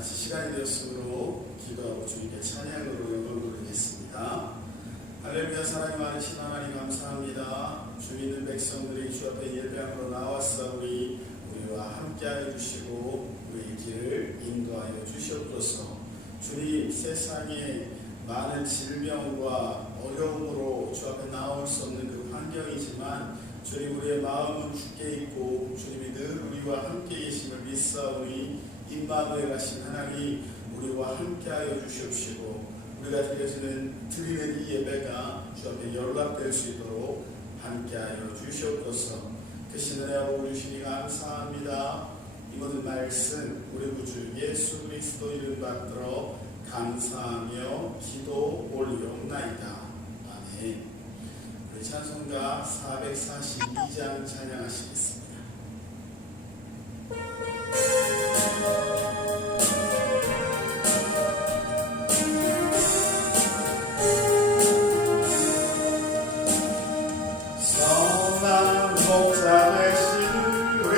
다시 시간이 되었으므로 기도하고 주님께 찬양으로 영광을 돌리겠습니다. 할렐루야. 사랑이 많으신 하나님 감사합니다. 주 믿는 백성들이 주 앞에 예배함으로 나왔사오니 우리와 함께하여 주시고 우리의 길을 인도하여 주시옵소서. 주님, 세상에 많은 질병과 어려움으로 주 앞에 나올 수 없는 그 환경이지만 주님, 우리의 마음은 주께 있고 주님이 늘 우리와 함께 계심을 믿사오니 임마누엘 하신 하나님, 우리와 함께하여 주시옵시고 우리가 드리는 이 예배가 주 앞에 연락될 수 있도록 함께하여 주시옵소서. 크신 은혜와 복을 주시니 감사합니다. 이 모든 말씀 우리 구주 예수 그리스도 이름 받들어 감사하며 기도 올리옵나이다. 아멘. 우리 찬송가 442장 찬양하시겠습니다. 선한 목자 되신 우리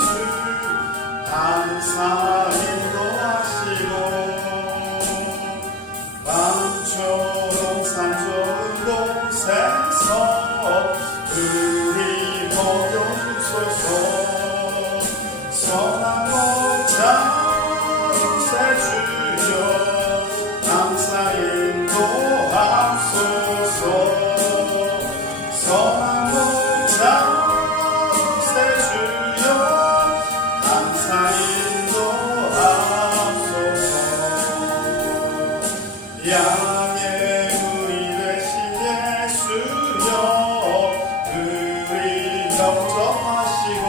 주 항상 인도하시고 밤초록 산 좋은 곳에서 우리 먹여주소서. 선한 목자 구세주여 항상 인도하소서. 선한 목자 구세주여 항상 인도하소서. 양의 물이 되신 예수여 우리 영접하시고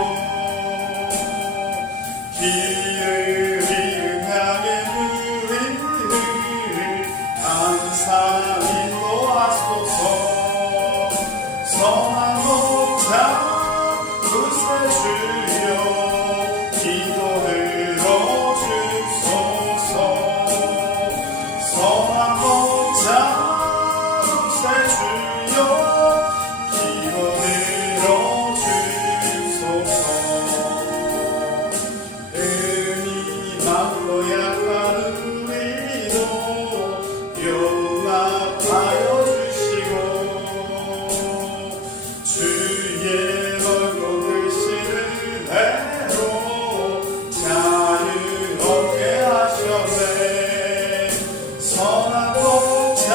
길을 잃은 양의 우리를 항상 인도하소서. 선한 목자 구세주여 기도 들어주소서. 선한 목자 구세주여 기도 들어주소서. 음이 약한 우리도 용납하여 주시고 주의 얼굴 크신 은혜로 자유 얻게 하셨네. 선한 목자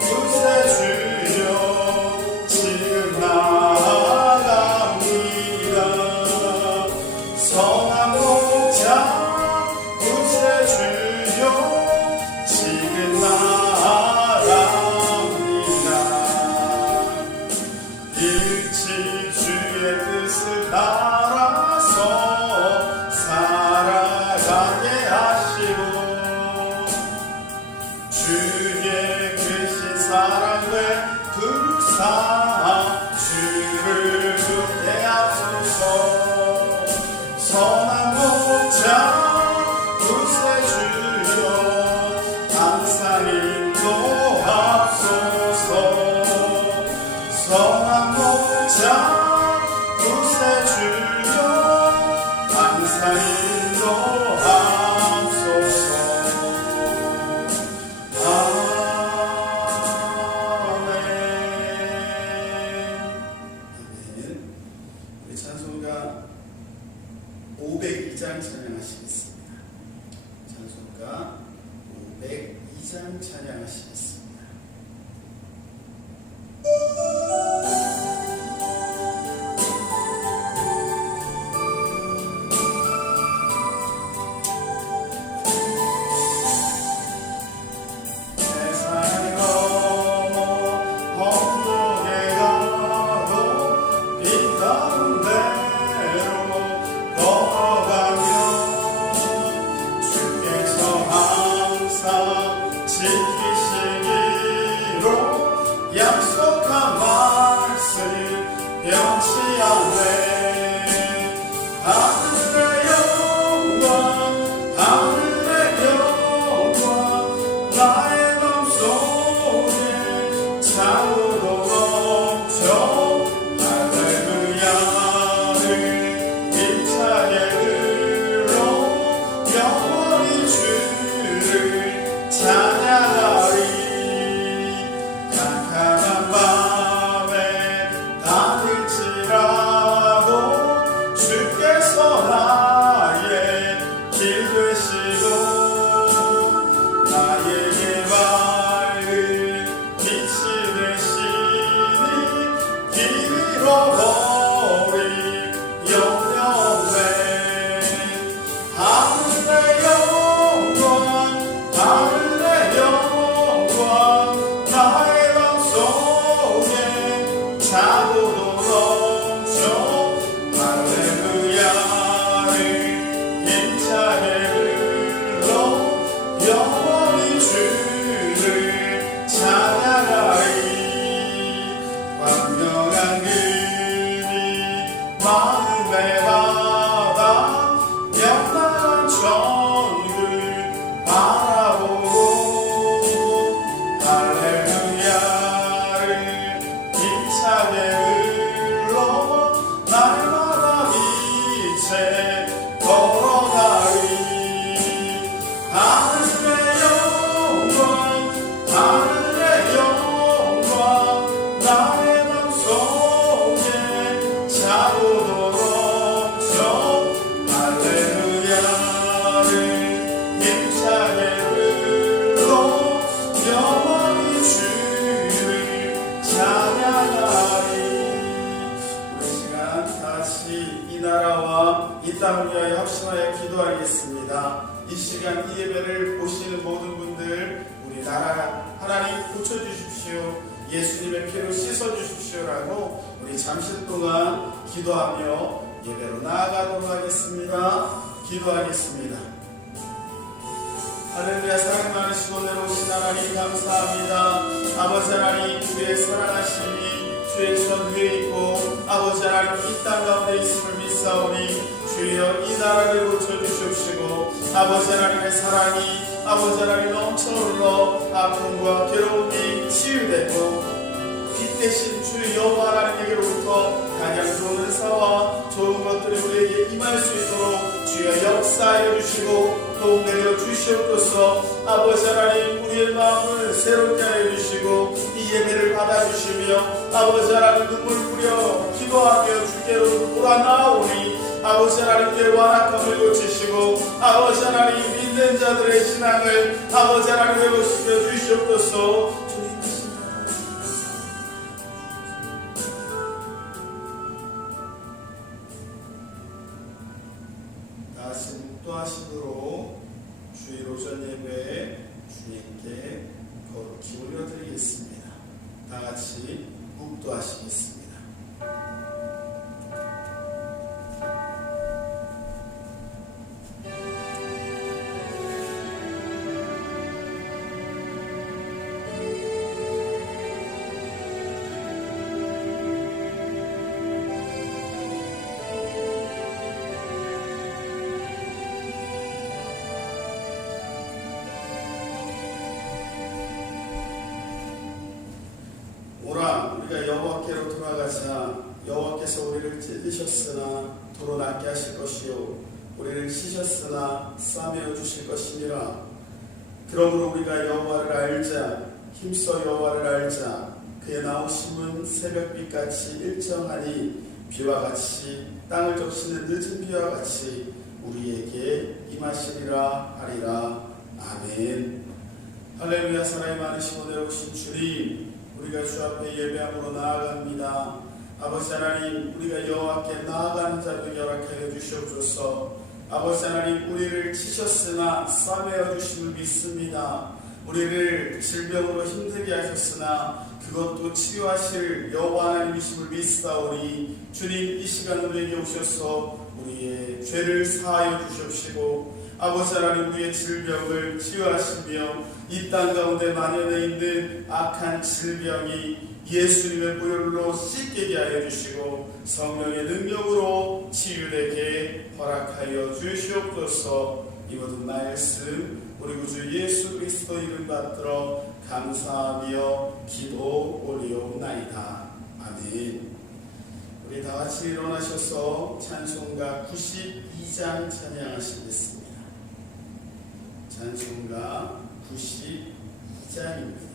구세주여 지금 나아갑니다. 선한 목자 구세주여 지금 나아갑니다. 일찍 주의 뜻을 따라서 살아가게 하시고 주의 크신 사랑에 불사 주를 붙대하소서. 선한 목자 구세주여 항상 인도하소서. 선한 목자 구세주여 항상 인도하소서. 아멘. 아멘. 우리 찬송가 502장 찬양하시겠습니다. 찬송가 502장 찬양하시겠습니다. 세상을 넘어 험동에 가도 빛 가운데로 걸어가며 주께서 항상 지키시 나가겠습니다. 이 시간 이 예배를 보시는 모든 분들 우리 나라 하나님 고쳐주십시오. 예수님의 피로 씻어주십시오라고 우리 잠시 동안 기도하며 예배로 나아가도록 하겠습니다. 기도하겠습니다. 할렐루야. 사랑 많으시고 내려오신 하나님 감사합니다. 아버지 하나님 주의 사랑하심이 주의 전 위에 있고 아버지 하나님 이 땅 가운데 있음을 믿사오니 주여 이 나라를 고쳐주시옵시고 아버지 하나님의 사랑이 아버지 하나님 넘쳐 흘러 아픔과 괴로움이 치유되고 빛 대신 주 여호와 하나님에게로부터 가장 좋은 은사와 좋은 것들이 우리에게 임할 수 있도록 주여 역사하여 주시고 또 내려 주시옵소서. 아버지 하나님 우리의 마음을 새롭게 하여 주시고 이 예배를 받아주시며 아버지 하나님 눈물 뿌려 기도하며 주께로 돌아나오니 아버지 하나님께 완악함을 고치시고 아버지 하나님 믿는 자들의 신앙을 아버지 하나님 회복시켜 주시옵소서. 다시 묵도하시도록 주일 오전 예배에 주님께 거룩 기울여 드리겠습니다. 다 같이 묵도하시겠습니다. 우리가 여호와께로 돌아가자. 여호와께서 우리를 찢으셨으나 도로 낫게 하실 것이요 우리를 씻으셨으나 싸매어 주실 것이니라. 그러므로 우리가 여호와를 알자. 힘써 여호와를 알자. 그의 나오심은 새벽빛같이 일정하니 비와 같이 땅을 적시는 늦은 비와 같이 우리에게 임하시리라 하리라. 아멘. 할렐루야. 사랑이 많으시고 내려오신 주님, 우리가 주 앞에 예배함으로 나아갑니다. 아버지 하나님, 우리가 여호와께 나아가는 자도 허락하여 주시옵소서. 아버지 하나님, 우리를 치셨으나 싸매어 주심을 믿습니다. 우리를 질병으로 힘들게 하셨으나 그것도 치료하실 여호와 하나님이심을 믿사오니 주님, 이 시간 우리에게 오셔서 우리의 죄를 사하여 주시옵시고 아버지 하나님, 우리의 질병을 치유하시며 이 땅 가운데 만연해 있는 악한 질병이 예수님의 보혈로 씻기게 하여 주시고 성령의 능력으로 치유되게 허락하여 주시옵소서. 이 모든 말씀 우리 구주 예수 그리스도 이름 받들어 감사하며 기도 올리옵나이다. 아멘. 우리 다 같이 일어나셔서 찬송가 92장 찬양하시겠습니다. 찬송가 92장입니다.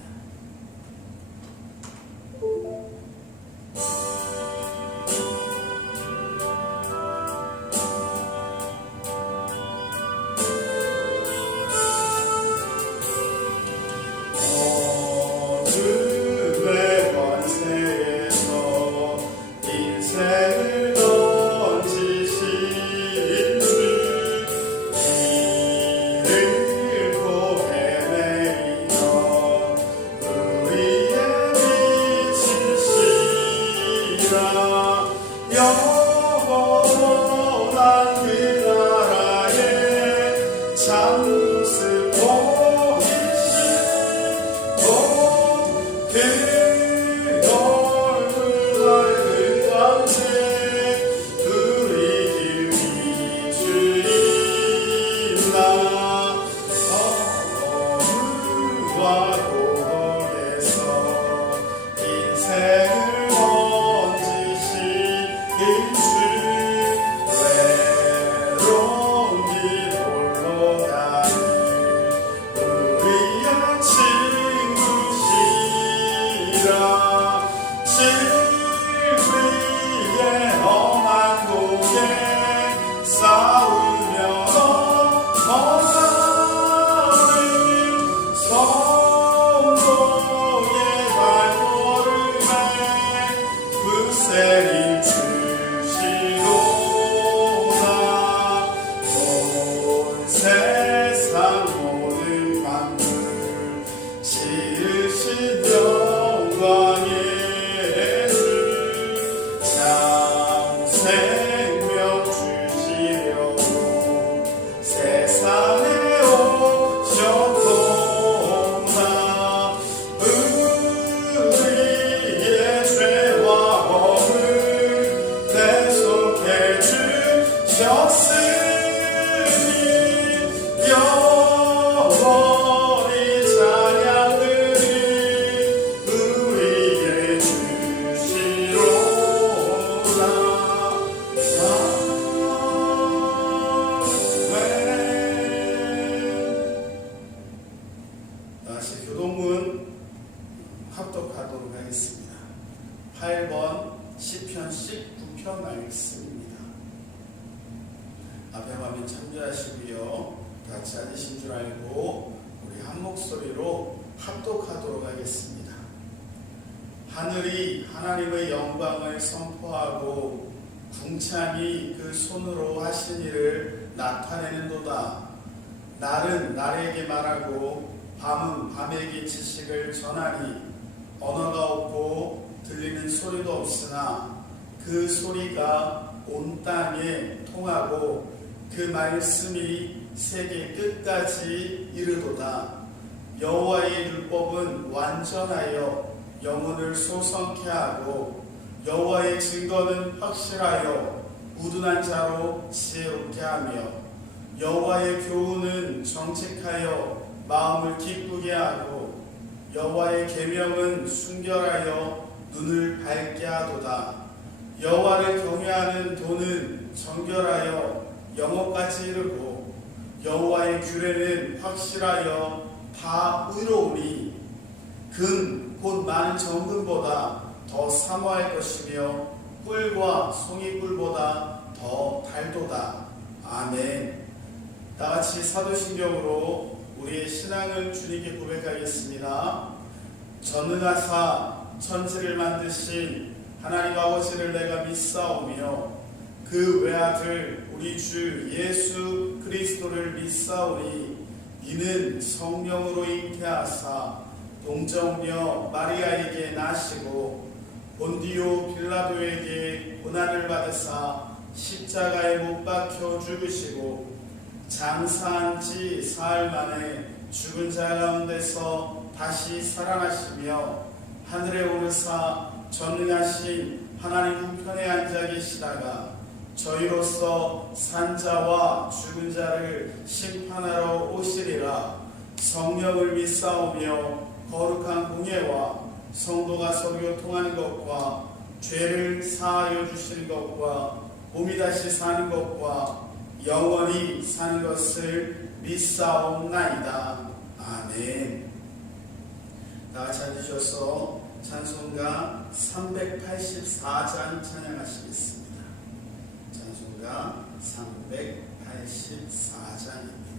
외로운 길 홀로 가 같이 앉으신 줄 알고 우리 한 목소리로 합독하도록 하겠습니다. 하늘이 하나님의 영광을 선포하고 궁창이 그 손으로 하신 일을 나타내는도다. 날은 날에게 말하고 밤은 밤에게 지식을 전하니 언어가 없고 들리는 소리도 없으나 그 소리가 온 땅에 통하고 그 말씀이 세계 끝까지 이르도다. 여호와의 율법은 완전하여 영혼을 소성케 하고 여호와의 증거는 확실하여 우둔한 자로 지혜롭게 하며 여호와의 교훈은 정직하여 마음을 기쁘게 하고 여호와의 계명은 순결하여 눈을 밝게 하도다. 여호와를 경외하는 도는 정결하여 영혼까지 이르고 여호와의 규례는 확실하여 다 의로우니 금 곧 많은 정금보다 더 사모할 것이며 꿀과 송이꿀보다 더 달도다. 아멘. 다같이 사도신경으로 우리의 신앙을 주님께 고백하겠습니다. 전능하사 천지를 만드신 하나님 아버지를 내가 믿사오며 그 외아들 우리 주 예수 그리스도를 믿사오니 이는 성령으로 잉태하사 동정녀 마리아에게 나시고 본디오 빌라도에게 고난을 받으사 십자가에 못 박혀 죽으시고 장사한 지 사흘 만에 죽은 자 가운데서 다시 살아나시며 하늘에 오르사 전능하신 하나님 우편에 앉아 계시다가 저희로서 산자와 죽은 자를 심판하러 오시리라. 성령을 믿사오며 거룩한 공예와 성도가 서로 교통하는 것과 죄를 사하여 주시는 것과 몸이 다시 사는 것과 영원히 사는 것을 믿사옵나이다. 아멘. 다같이 앉으셔서 찬송가 384장 찬양하시겠습니다. 찬송가 384장입니다.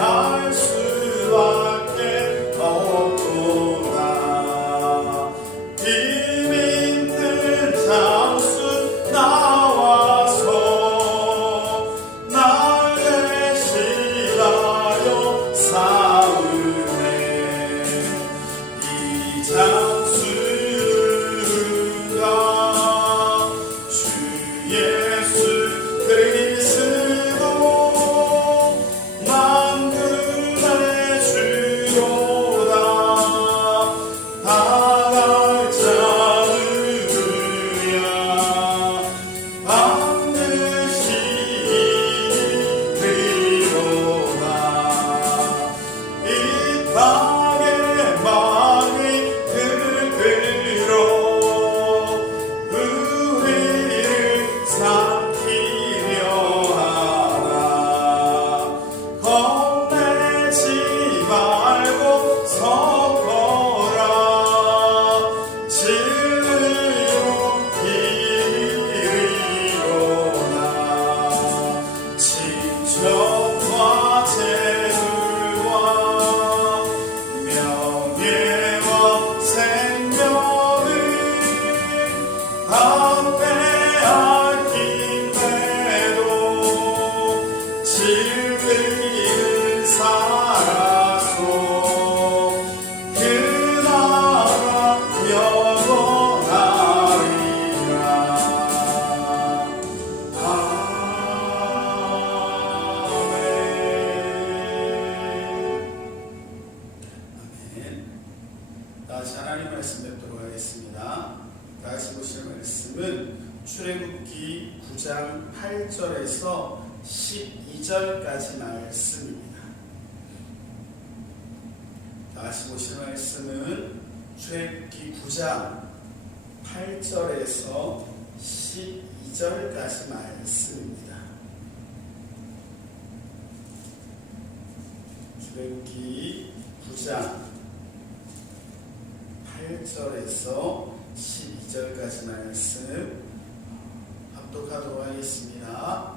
할 수가 말씀 뵙도록 하겠습니다. 다시 보실 말씀은 출애굽기 9장 8절에서 12절까지 말씀입니다. 다시 보실 말씀은 출애굽기 9장 8절에서 12절까지 말씀입니다. 출애굽기 9장 8절에서 12절까지 말씀 합독하도록 하겠습니다.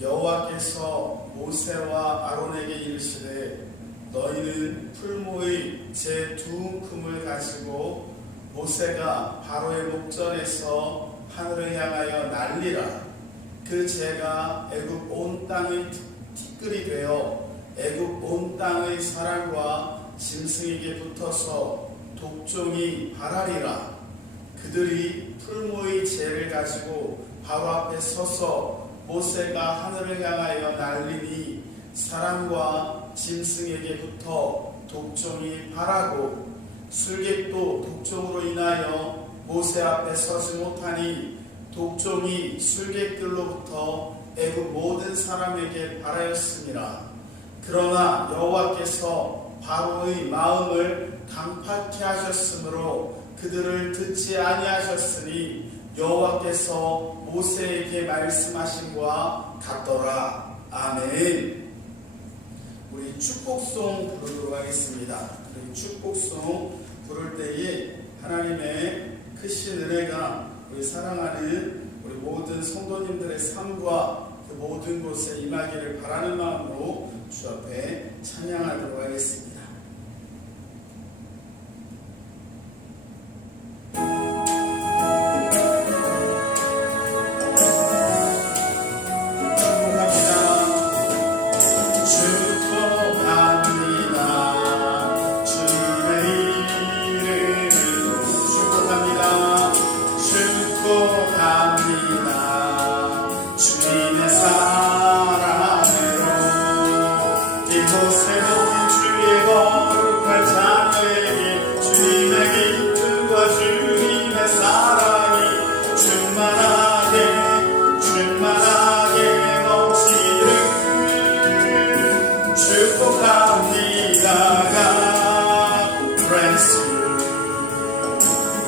여호와께서 모세와 아론에게 이르시되 너희는 풀무의 제 두 움큼을 가지고 모세가 바로의 목전에서 하늘을 향하여 날리라. 그 재가 애굽 온 땅의 티끌이 되어 애굽 온 땅의 사람과 짐승에게 붙어서 독종이 발하리라. 그들이 풀무의 재를 가지고 바로 앞에 서서 모세가 하늘을 향하여 날리니 사람과 짐승에게 붙어 독종이 발하고 술객도 독종으로 인하여 모세 앞에 서지 못하니 독종이 술객들로부터 애굽 모든 사람에게 발하였습니다. 그러나 여호와께서 바로의 마음을 강팍케 하셨으므로 그들을 듣지 아니하셨으니 여호와께서 모세에게 말씀하신 것과 같더라. 아멘. 우리 축복송 부르도록 하겠습니다. 우리 축복송 부를 때에 하나님의 크신 은혜가 우리 사랑하는 우리 모든 성도님들의 삶과 그 모든 곳에 임하기를 바라는 마음으로 주 앞에 찬양하도록 하겠습니다.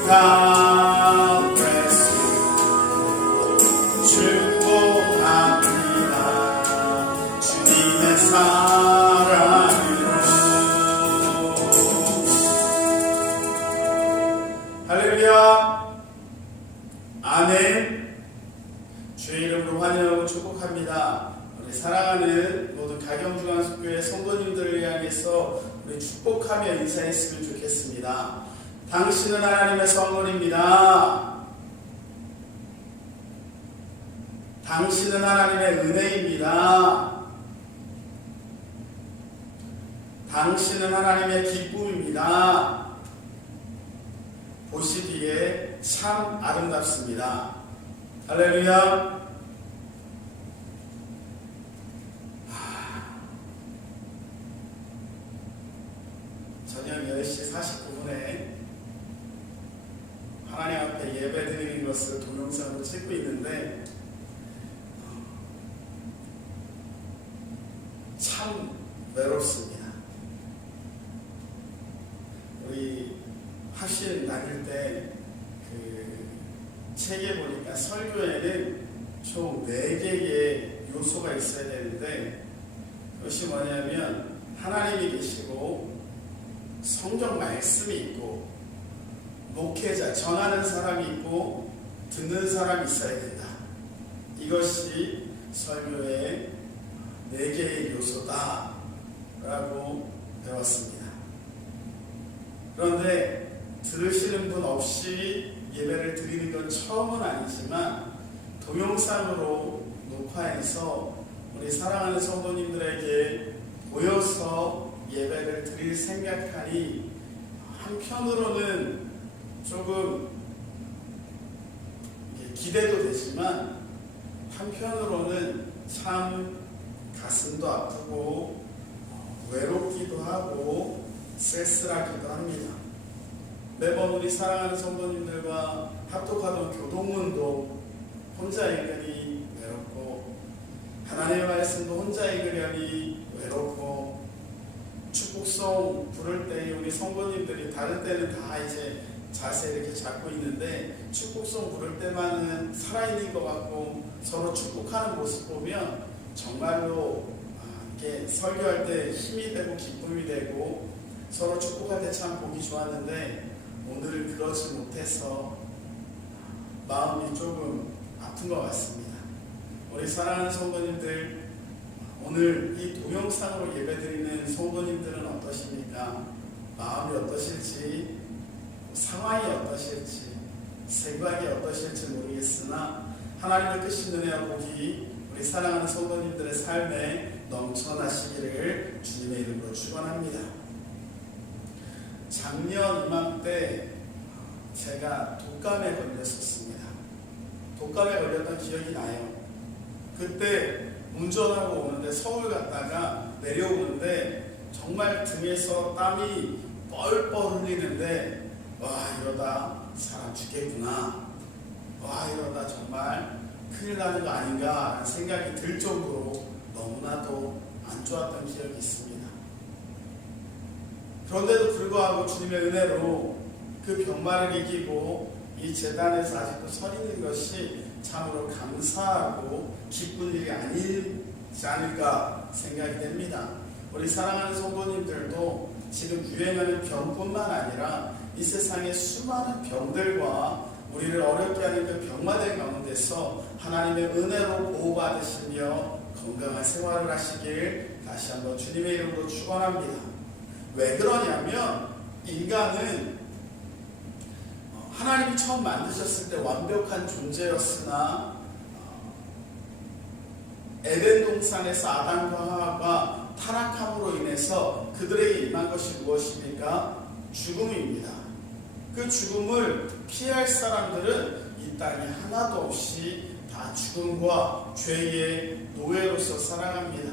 God bless you. 축복합니다. 주님의 사랑으로. 할렐루야. 아멘. 주의 이름으로 환영하고 축복합니다. 우리 사랑하는 모든 가경중앙숙교회 성도님들을 향해서 우리 축복하며 인사했으면 좋겠습니다. 당신은 하나님의 선물입니다. 당신은 하나님의 은혜입니다. 당신은 하나님의 기쁨입니다. 보시기에 참 아름답습니다. 할렐루야. 저녁 10시 49분에 하나님 앞에 예배 드리는 것을 동영상으로 찍고 있는데 참 외롭습니다. 우리 학신 다닐 때 그 책에 보니까 설교에는 총 4개의 요소가 있어야 되는데 그것이 뭐냐면 하나님이 계시고 성경 말씀이 있고 목회자, 전하는 사람이 있고 듣는 사람이 있어야 된다. 이것이 설교의 4개의 요소다 라고 배웠습니다. 그런데 들으시는 분 없이 예배를 드리는 건 처음은 아니지만 동영상으로 녹화해서 우리 사랑하는 성도님들에게 보여서 예배를 드릴 생각하니 한편으로는 조금 기대도 되지만 한편으로는 참 가슴도 아프고 외롭기도 하고 쓸쓸하기도 합니다. 매번 우리 사랑하는 성도님들과 합독하던 교동문도 혼자 읽으니 외롭고, 하나님의 말씀도 혼자 읽으려니 외롭고, 축복송 부를 때 우리 성도님들이 다른 때는 다 이제 자세 이렇게 잡고 있는데 축복송 부를 때만은 살아있는 것 같고, 서로 축복하는 모습 보면 정말로 이렇게 설교할 때 힘이 되고 기쁨이 되고 서로 축복할 때 참 보기 좋았는데, 오늘은 그러지 못해서 마음이 조금 아픈 것 같습니다. 우리 사랑하는 성도님들, 오늘 이 동영상으로 예배드리는 성도님들은 어떠십니까? 마음이 어떠실지, 상황이 어떠실지, 생각이 어떠실지 모르겠으나 하나님의 크신 은혜와 복이 우리 사랑하는 성도님들의 삶에 넘쳐나시기를 주님의 이름으로 축원합니다. 작년 이맘때 제가 독감에 걸렸었습니다. 독감에 걸렸던 기억이 나요. 그때 운전하고 오는데, 서울 갔다가 내려오는데 정말 등에서 땀이 뻘뻘 흘리는데, 와, 이러다 사람 죽겠구나, 와, 이러다 정말 큰일 나는 거 아닌가 라는 생각이 들 정도로 너무나도 안 좋았던 기억이 있습니다. 그런데도 불구하고 주님의 은혜로 그 병마를 이기고 이 재단에서 아직도 서 있는 것이 참으로 감사하고 기쁜 일이 아니지 않을까 생각이 됩니다. 우리 사랑하는 성도님들도 지금 유행하는 병뿐만 아니라 이 세상의 수많은 병들과 우리를 어렵게 하는 그 병마들 가운데서 하나님의 은혜로 보호받으시며 건강한 생활을 하시길 다시 한번 주님의 이름으로 축원합니다. 왜 그러냐면, 인간은 하나님이 처음 만드셨을 때 완벽한 존재였으나 에덴 동산에서 아담과 하와가 타락함으로 인해서 그들에게 임한 것이 무엇입니까? 죽음입니다. 그 죽음을 피할 사람들은 이 땅에 하나도 없이 다 죽음과 죄의 노예로서 살아갑니다.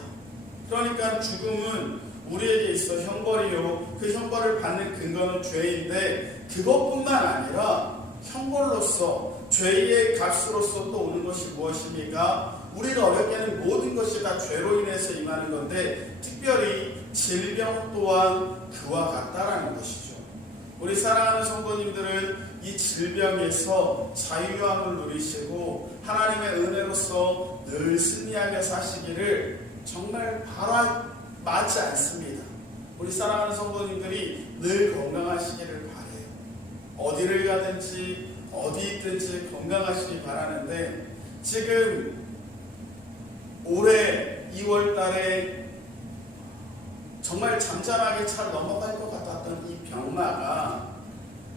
그러니까 죽음은 우리에게 있어 형벌이요, 그 형벌을 받는 근거는 죄인데, 그것뿐만 아니라 형벌로서, 죄의 값으로서 또 오는 것이 무엇입니까? 우리를 어렵게 하는 모든 것이 다 죄로 인해서 임하는 건데, 특별히 질병 또한 그와 같다라는 것이죠. 우리 사랑하는 성도님들은 이 질병에서 자유함을 누리시고 하나님의 은혜로서 늘 승리하며 사시기를 정말 바라지 않습니다. 우리 사랑하는 성도님들이 늘 건강하시기를 바라요. 어디를 가든지 어디 있든지 건강하시기 바라는데, 지금 올해 2월 달에 정말 잠잠하게 잘 넘어갈 것 같았던 이 병마가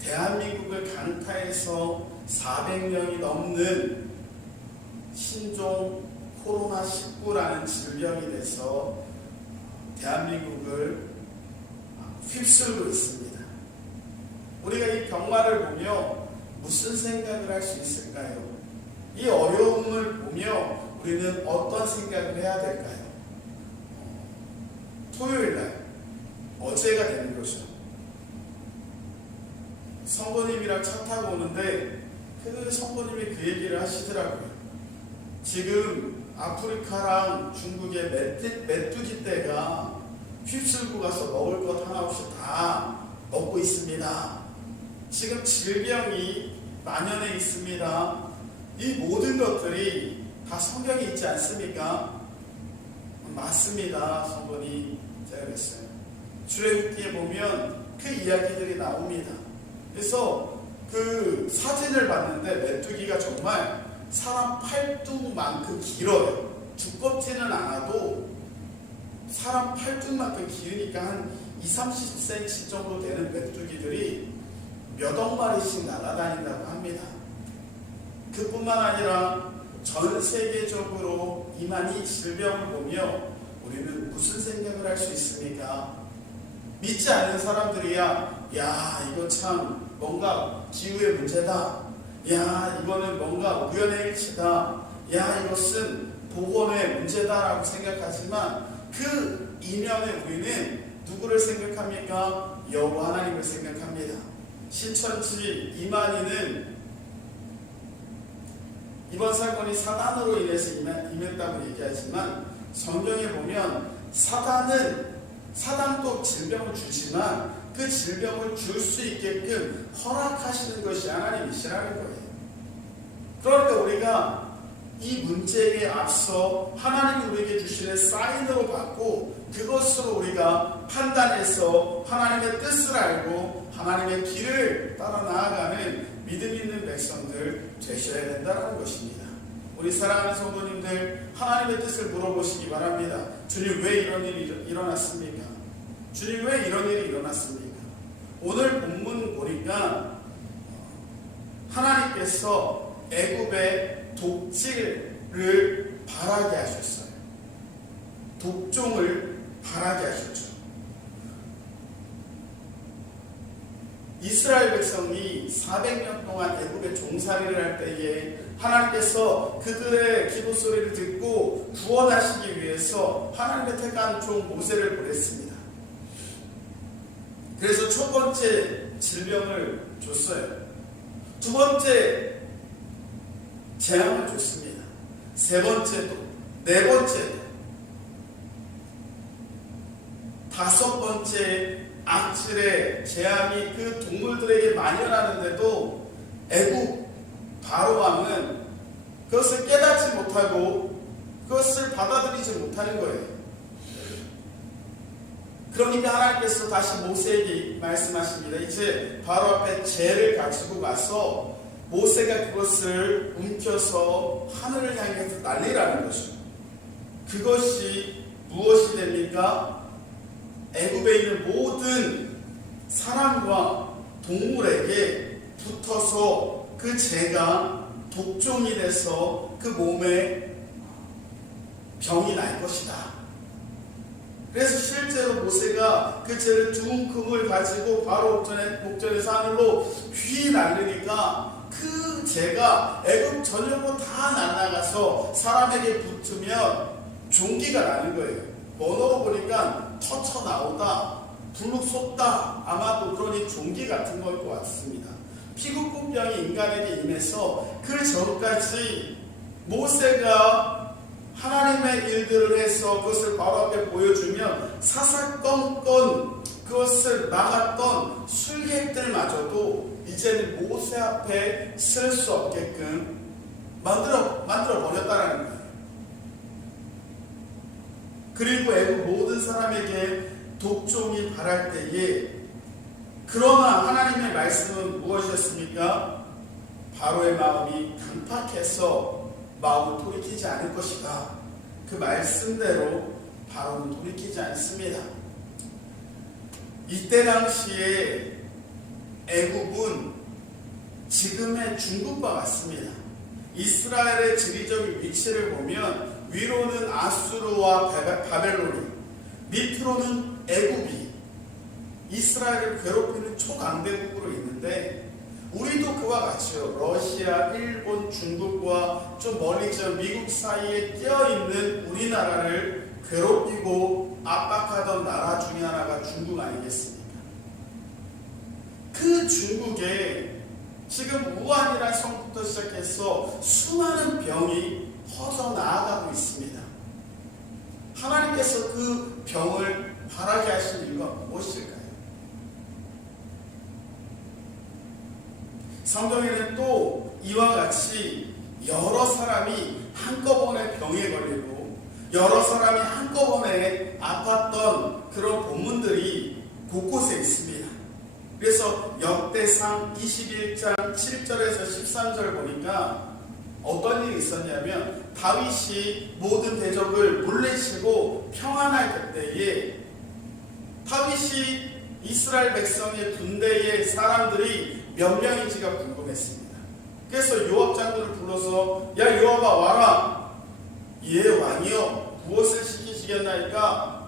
대한민국을 강타해서 400명이 넘는 신종 코로나19라는 질병이 돼서 대한민국을 휩쓸고 있습니다. 우리가 이 병마를 보며 무슨 생각을 할 수 있을까요? 이 어려움을 보며 우리는 어떤 생각을 해야 될까요? 토요일날, 어제가 되는 거죠. 성도님이랑 차 타고 오는데 그 성도님이 그 얘기를 하시더라고요. 지금 아프리카랑 중국의 메뚜기 떼가 휩쓸고 가서 먹을 것 하나 없이 다 먹고 있습니다. 지금 질병이 만연해 있습니다. 이 모든 것들이 다 성경에 있지 않습니까? 맞습니다, 성도님. 제가 그랬어요. 출애굽기에 보면 그 이야기들이 나옵니다. 그래서 그 사진을 봤는데 메뚜기가 정말 사람 팔뚝만큼 길어요. 두껍지는 않아도 사람 팔뚝만큼 길으니까 한 20-30cm 정도 되는 메뚜기들이 몇억 마리씩 날아다닌다고 합니다. 그뿐만 아니라 전 세계적으로 임한 이 질병을 보며 우리는 무슨 생각을 할 수 있습니까? 믿지 않는 사람들이야, 야, 이거 참 뭔가 기후의 문제다. 야, 이거는 뭔가 우연의 일치다. 야, 이것은 보건의 문제다라고 생각하지만 그 이면에 우리는 누구를 생각합니까? 여호와 하나님을 생각합니다. 신천지 이만희는 이번 사건이 사단으로 인해서 임했다고 얘기하지만 성경에 보면 사단도 질병을 주지만 그 질병을 줄 수 있게끔 허락하시는 것이 하나님이시라는 거예요. 그러니까 우리가 이 문제에 앞서 하나님이 우리에게 주시는 사인으로 받고 그것으로 우리가 판단해서 하나님의 뜻을 알고 하나님의 길을 따라 나아가는 믿음 있는 백성들 되셔야 된다는 것입니다. 우리 사랑하는 성도님들, 하나님의 뜻을 물어보시기 바랍니다. 주님, 왜 이런 일이 일어났습니까? 주님, 왜 이런 일이 일어났습니까? 오늘 본문 보니까 하나님께서 애굽의 독질을 바라게 하셨어요. 독종을 바라게 하셨죠. 이스라엘 백성이 400년 동안 애굽에 종살이를 할 때에 하나님께서 그들의 기도 소리를 듣고 구원하시기 위해서 하나님의 택한 종 모세를 보냈습니다. 그래서 첫 번째 질병을 줬어요. 두 번째 재앙을 줬습니다. 세 번째도, 네 번째도, 다섯 번째 악질의 재앙이 그 동물들에게 만연하는데도 애굽 바로 왕은 그것을 깨닫지 못하고 그것을 받아들이지 못하는 거예요. 그러니까 하나님께서 다시 모세에게 말씀하십니다. 이제 바로 앞에 재를 가지고 가서 모세가 그것을 움켜서 하늘을 향해서 날리라는 것이죠. 그것이 무엇이 됩니까? 애굽에 있는 모든 사람과 동물에게 붙어서 그 재가 독종이 돼서 그 몸에 병이 날 것이다. 그래서 실제로 모세가 그 재를 두 움큼을 가지고 바로 목전에서 하늘로 휘 날리니까 그 재가 애굽 전역으로 다 날아가서 사람에게 붙으면 종기가 나는 거예요. 언어로 보니까 터쳐 나오다, 불룩 솟다, 아마도 그러니 종기 같은 걸 것 같습니다. 피부병이 인간에게 임해서 그 전까지 모세가 하나님의 일들을 해서 그것을 바로 앞에 보여주면 사사건건 그것을 막았던 술객들마저도 이제는 모세 앞에 쓸 수 없게끔 만들어 버렸다는 거예요. 그리고 애굽 모든 사람에게 독종이 발할 때에 그러나 하나님의 말씀은 무엇이었습니까? 바로의 마음이 강팍해서 마음을 돌이키지 않을 것이다. 그 말씀대로 바로는 돌이키지 않습니다. 이때 당시에 애굽은 지금의 중국과 같습니다. 이스라엘의 지리적인 위치를 보면 위로는 아수르와 바벨론이, 밑으로는 애굽이 이스라엘을 괴롭히는 초강대국으로 있는데 우리도 그와 같이요. 러시아, 일본, 중국과 좀 멀리 저 미국 사이에 껴있는 우리나라를 괴롭히고 압박하던 나라 중에 하나가 중국 아니겠습니까? 그 중국에 지금 우한이라는 성부터 시작해서 수많은 병이 퍼져 나아가고 있습니다. 하나님께서 그 병을 바라게 하신 이유가 무엇일까요? 성경에는 또 이와 같이 여러 사람이 한꺼번에 병에 걸리고 여러 사람이 한꺼번에 아팠던 그런 본문들이 곳곳에 있습니다. 그래서 역대상 21장 7절에서 13절 보니까 어떤 일이 있었냐면 다윗이 모든 대적을 물리치고 평안할 그때에 다윗이 이스라엘 백성의 군대의 사람들이 몇 명인지가 궁금했습니다. 그래서 요압 장군을 불러서 야 요압아 와라. 예 왕이여 무엇을 시키시겠나이까?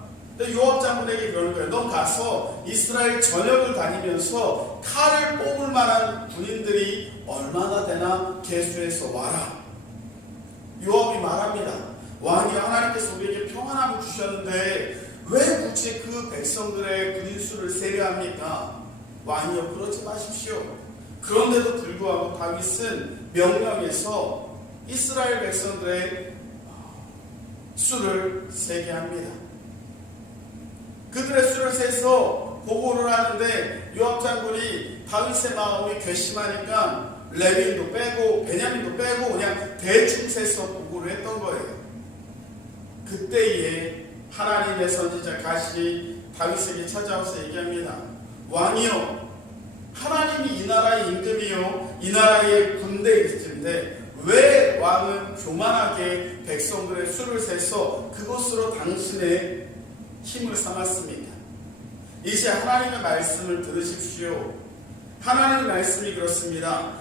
요압 장군에게 그러는 거예요. 넌 가서 이스라엘 전역을 다니면서 칼을 뽑을 만한 군인들이 얼마나 되나 계수해서 와라. 요압이 말합니다. 왕이 하나님께서 우리에게 평안함을 주셨는데 왜 굳이 그 백성들의 군인 수를 세려합니까? 왕이여 그러지 마십시오. 그런데도 불구하고 다윗은 명령해서 이스라엘 백성들의 수를 세게 합니다. 그들의 수를 세서 보고를 하는데 요압 장군이 다윗의 마음이 괘씸하니까 레위인도 빼고 베냐민도 빼고 그냥 대충 세서 보고를 했던 거예요. 그때에 하나님의 선지자 갓이 다윗에게 찾아와서 얘기합니다. 왕이요, 하나님이 이 나라의 임금이요 이 나라의 군대이신데 왜 왕은 교만하게 백성들의 수를 세서 그것으로 당신의 힘을 삼았습니까? 이제 하나님의 말씀을 들으십시오. 하나님의 말씀이 그렇습니다.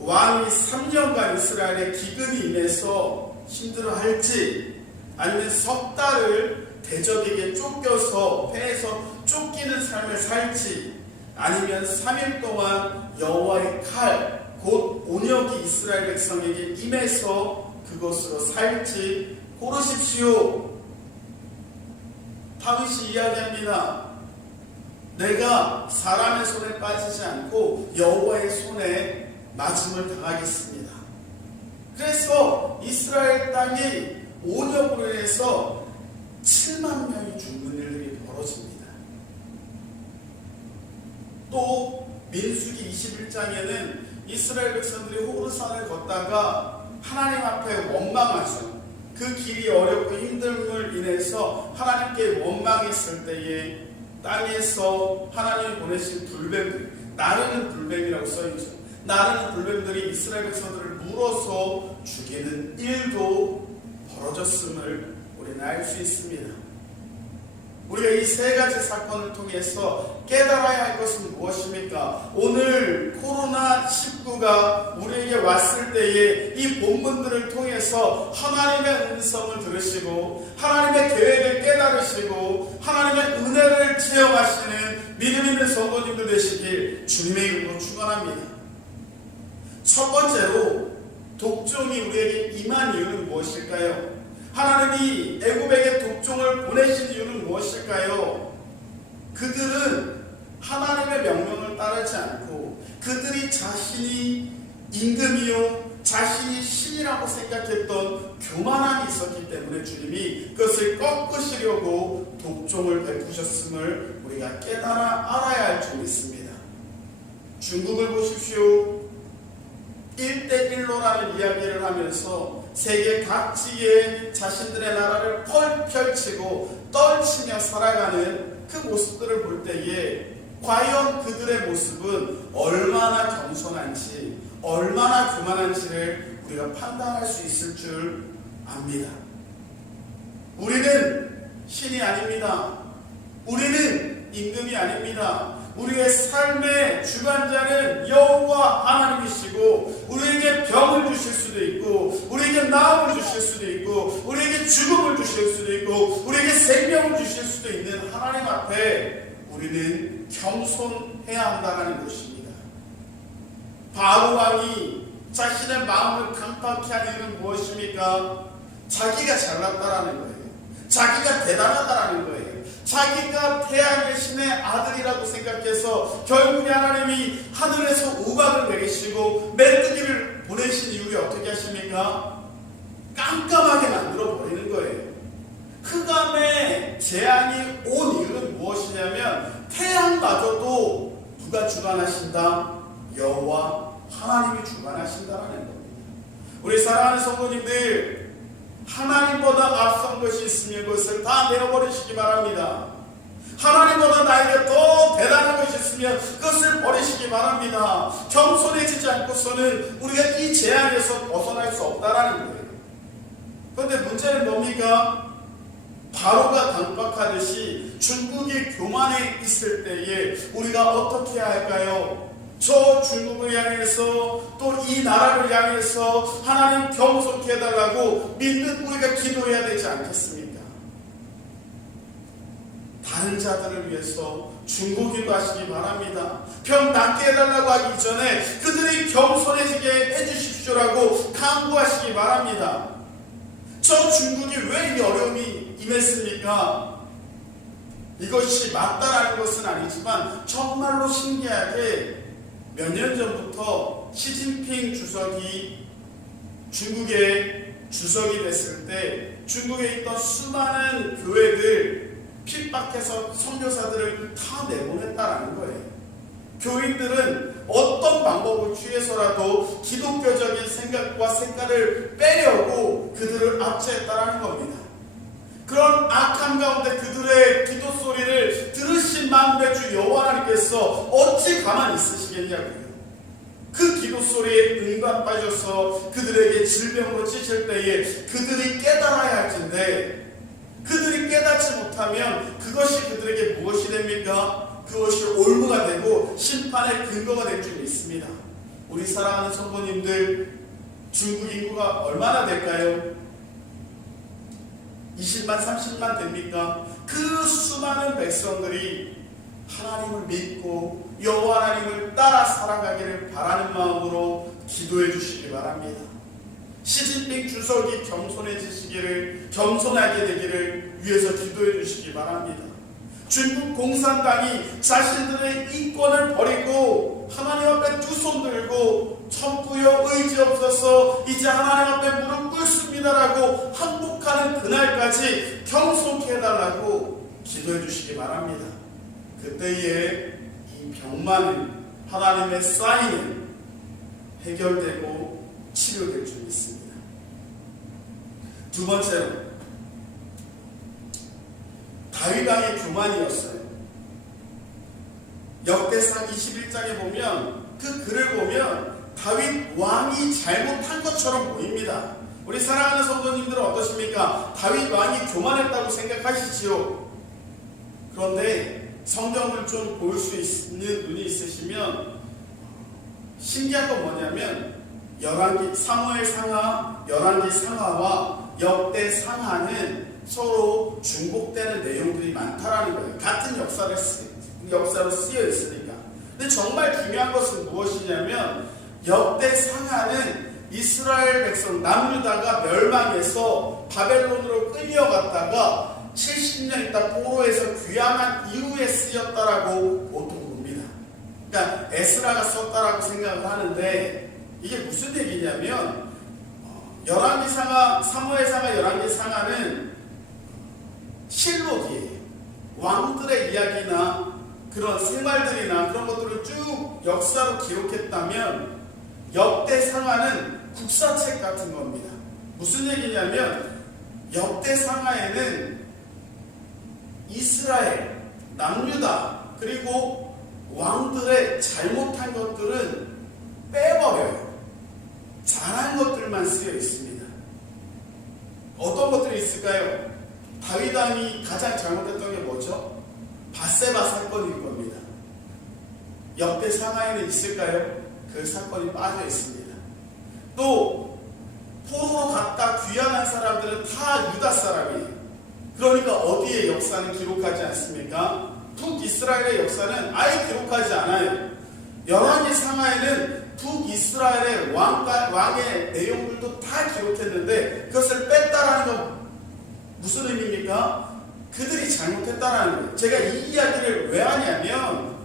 왕이 3년간 이스라엘에 기근이 임해서 힘들어할지 아니면 석 달을 대적에게 쫓겨서 패해서 쫓기는 삶을 살지 아니면 3일 동안 여호와의 칼 곧 온역이 이스라엘 백성에게 임해서 그것으로 살지 고르십시오. 다윗이 이야기합니다. 내가 사람의 손에 빠지지 않고 여호와의 손에 맞음을 당하겠습니다. 그래서 이스라엘 땅이 온역으로 인해서 7만 명이 죽는 일들이 벌어집니다. 또 민수기 21장에는 이스라엘 백성들이 호르산을 걷다가 하나님 앞에 원망하죠. 그 길이 어렵고 힘듦을 인해서 하나님께 원망했을 때에 땅에서 하나님이 보내신 불뱀들, 나르는 불뱀이라고 써있죠. 나르는 불뱀들이 이스라엘 백성들을 물어서 죽이는 일도 벌어졌음을 우리는 알 수 있습니다. 우리가 이 세 가지 사건을 통해서 깨달아야 할 것은 무엇입니까? 오늘 코로나19가 우리에게 왔을 때에 이 본문들을 통해서 하나님의 음성을 들으시고 하나님의 계획을 깨달으시고 하나님의 은혜를 체험하시는 믿음 있는 성도님들 되시길 주님의 이름으로 축원합니다. 첫 번째로 독종이 우리에게 임한 이유는 무엇일까요? 하나님이 애굽에게 독종을 보내신 이유는 무엇일까요? 그들은 하나님의 명령을 따르지 않고 그들이 자신이 임금이요 자신이 신이라고 생각했던 교만함이 있었기 때문에 주님이 그것을 꺾으시려고 독종을 베푸셨음을 우리가 깨달아 알아야 할 줄 믿습니다. 중국을 보십시오. 1대1로라는 이야기를 하면서 세계 각지에 자신들의 나라를 펼치고 떨치며 살아가는 그 모습들을 볼 때에 과연 그들의 모습은 얼마나 겸손한지 얼마나 교만한지를 우리가 판단할 수 있을 줄 압니다. 우리는 신이 아닙니다. 우리는 임금이 아닙니다. 우리의 삶의 주관자는 여호와 하나님이시고 우리에게 병을 주실 수도 있고 우리에게 나음을 주실 수도 있고 우리에게 죽음을 주실 수도 있고 우리에게 생명을 주실 수도 있는 하나님 앞에 우리는 겸손해야 한다는 것입니다. 바로 왕이 자신의 마음을 강팍케 하는 이유는 무엇입니까? 자기가 잘났다라는 거예요. 자기가 대단하다라는 거예요. 자기가 태양의 신의 아들이라고 생각해서 결국에 하나님이 하늘에서 우박을 내리시고 메뚜기를 보내신 이후에 어떻게 하십니까? 깜깜하게 만들어 버리는 거예요. 흑암의 재앙이 온 이유는 무엇이냐면 태양마저도 누가 주관하신다? 여호와 하나님이 주관하신다라는 겁니다. 우리 사랑하는 성도님들, 하나님보다 앞선 것이 있으면 그것을 다 내어버리시기 바랍니다. 하나님보다 나에게 더 대단한 것이 있으면 그것을 버리시기 바랍니다. 겸손해지지 않고서는 우리가 이 재앙에서 벗어날 수 없다라는 거예요. 그런데 문제는 뭡니까? 바로가 강박하듯이 중국이 교만해 있을 때에 우리가 어떻게 해야 할까요? 저 중국을 향해서 또 이 나라를 향해서 하나님 겸손케 해달라고 믿는 우리가 기도해야 되지 않겠습니까? 다른 자들을 위해서 중국인도 하시기 바랍니다. 병 낫게 해달라고 하기 전에 그들이 겸손해지게 해주십시오라고 강구하시기 바랍니다. 저 중국이 왜 이 어려움이 임했습니까? 이것이 맞다라는 것은 아니지만 정말로 신기하게 몇 년 전부터 시진핑 주석이 중국의 주석이 됐을 때 중국에 있던 수많은 교회들 핍박해서 선교사들을 다 내보냈다라는 거예요. 교인들은 어떤 방법을 취해서라도 기독교적인 생각과 색깔을 빼려고 그들을 압제했다라는 겁니다. 그런 악한 가운데 그들의 기도 소리를 들으신 만물의 주 여호와 하나님께서 어찌 가만히 있으시겠냐고요. 그 기도 소리에 응답하셔서 그들에게 질병으로 찢을 때에 그들이 깨달아야 할 텐데 그들이 깨닫지 못하면 그것이 그들에게 무엇이 됩니까? 그것이 올무가 되고 심판의 근거가 될 줄 믿습니다. 우리 사랑하는 성도님들, 중국 인구가 얼마나 될까요? 20만, 30만 됩니까? 그 수많은 백성들이 하나님을 믿고 여호와 하나님을 따라 살아가기를 바라는 마음으로 기도해 주시기 바랍니다. 시진핑 주석이 겸손하게 되기를 위해서 기도해 주시기 바랍니다. 중국 공산당이 자신들의 인권을 버리고 하나님 앞에 두 손 들고 천부여 의지 없어서 이제 하나님 앞에 무릎 꿇습니다라고 항복하는 그날까지 겸손케 해달라고 기도해 주시기 바랍니다. 그때에 이 병만은 하나님의 사인은 해결되고 치료될 줄 믿습니다. 두 번째로 다윗 왕의 교만이었어요. 역대상 21장에 보면 그 글을 보면 다윗 왕이 잘못한 것처럼 보입니다. 우리 사랑하는 성도님들은 어떠십니까? 다윗 왕이 교만했다고 생각하시지요? 그런데 성경을 좀 볼 수 있는 눈이 있으시면 신기한 건 뭐냐면 사무엘 상하, 열왕기 상하와 역대 상하는 서로 중복되는 내용들이 많다라는 거예요. 같은 역사로 쓰여 있으니까. 근데 정말 중요한 것은 무엇이냐면 역대 상하는 이스라엘 백성 남유다가 멸망해서 바벨론으로 끌려갔다가 70년 있다 포로에서 귀환한 이후에 쓰였다라고 보통 봅니다. 그러니까 에스라가 썼다라고 생각을 하는데 이게 무슨 얘기냐면 열왕기 상하, 사무엘 상하, 열왕기 상하는 실록이에요. 왕들의 이야기나 그런 생활들이나 그런 것들을 쭉 역사로 기록했다면 역대 상하는 국사책 같은 겁니다. 무슨 얘기냐면 역대 상하에는 이스라엘, 남유다 그리고 왕들의 잘못한 것들은 빼버려요. 잘한 것들만 쓰여 있습니다. 어떤 것들이 있을까요? 다윗 왕이 가장 잘못했던 게 뭐죠? 밧세바 사건일 겁니다. 역대 상하에는 있을까요? 그 사건이 빠져 있습니다. 또 포로로 갔다 귀환한 사람들은 다 유다 사람이에요. 그러니까 어디에 역사는 기록하지 않습니까? 북이스라엘의 역사는 아예 기록하지 않아요. 열왕기 상하에는 북이스라엘의 왕의 내용들도 다 기록했는데 그것을 뺐다라는 건 무슨 의미입니까? 그들이 잘못했다라는 거예요. 제가 이 이야기를 왜 하냐면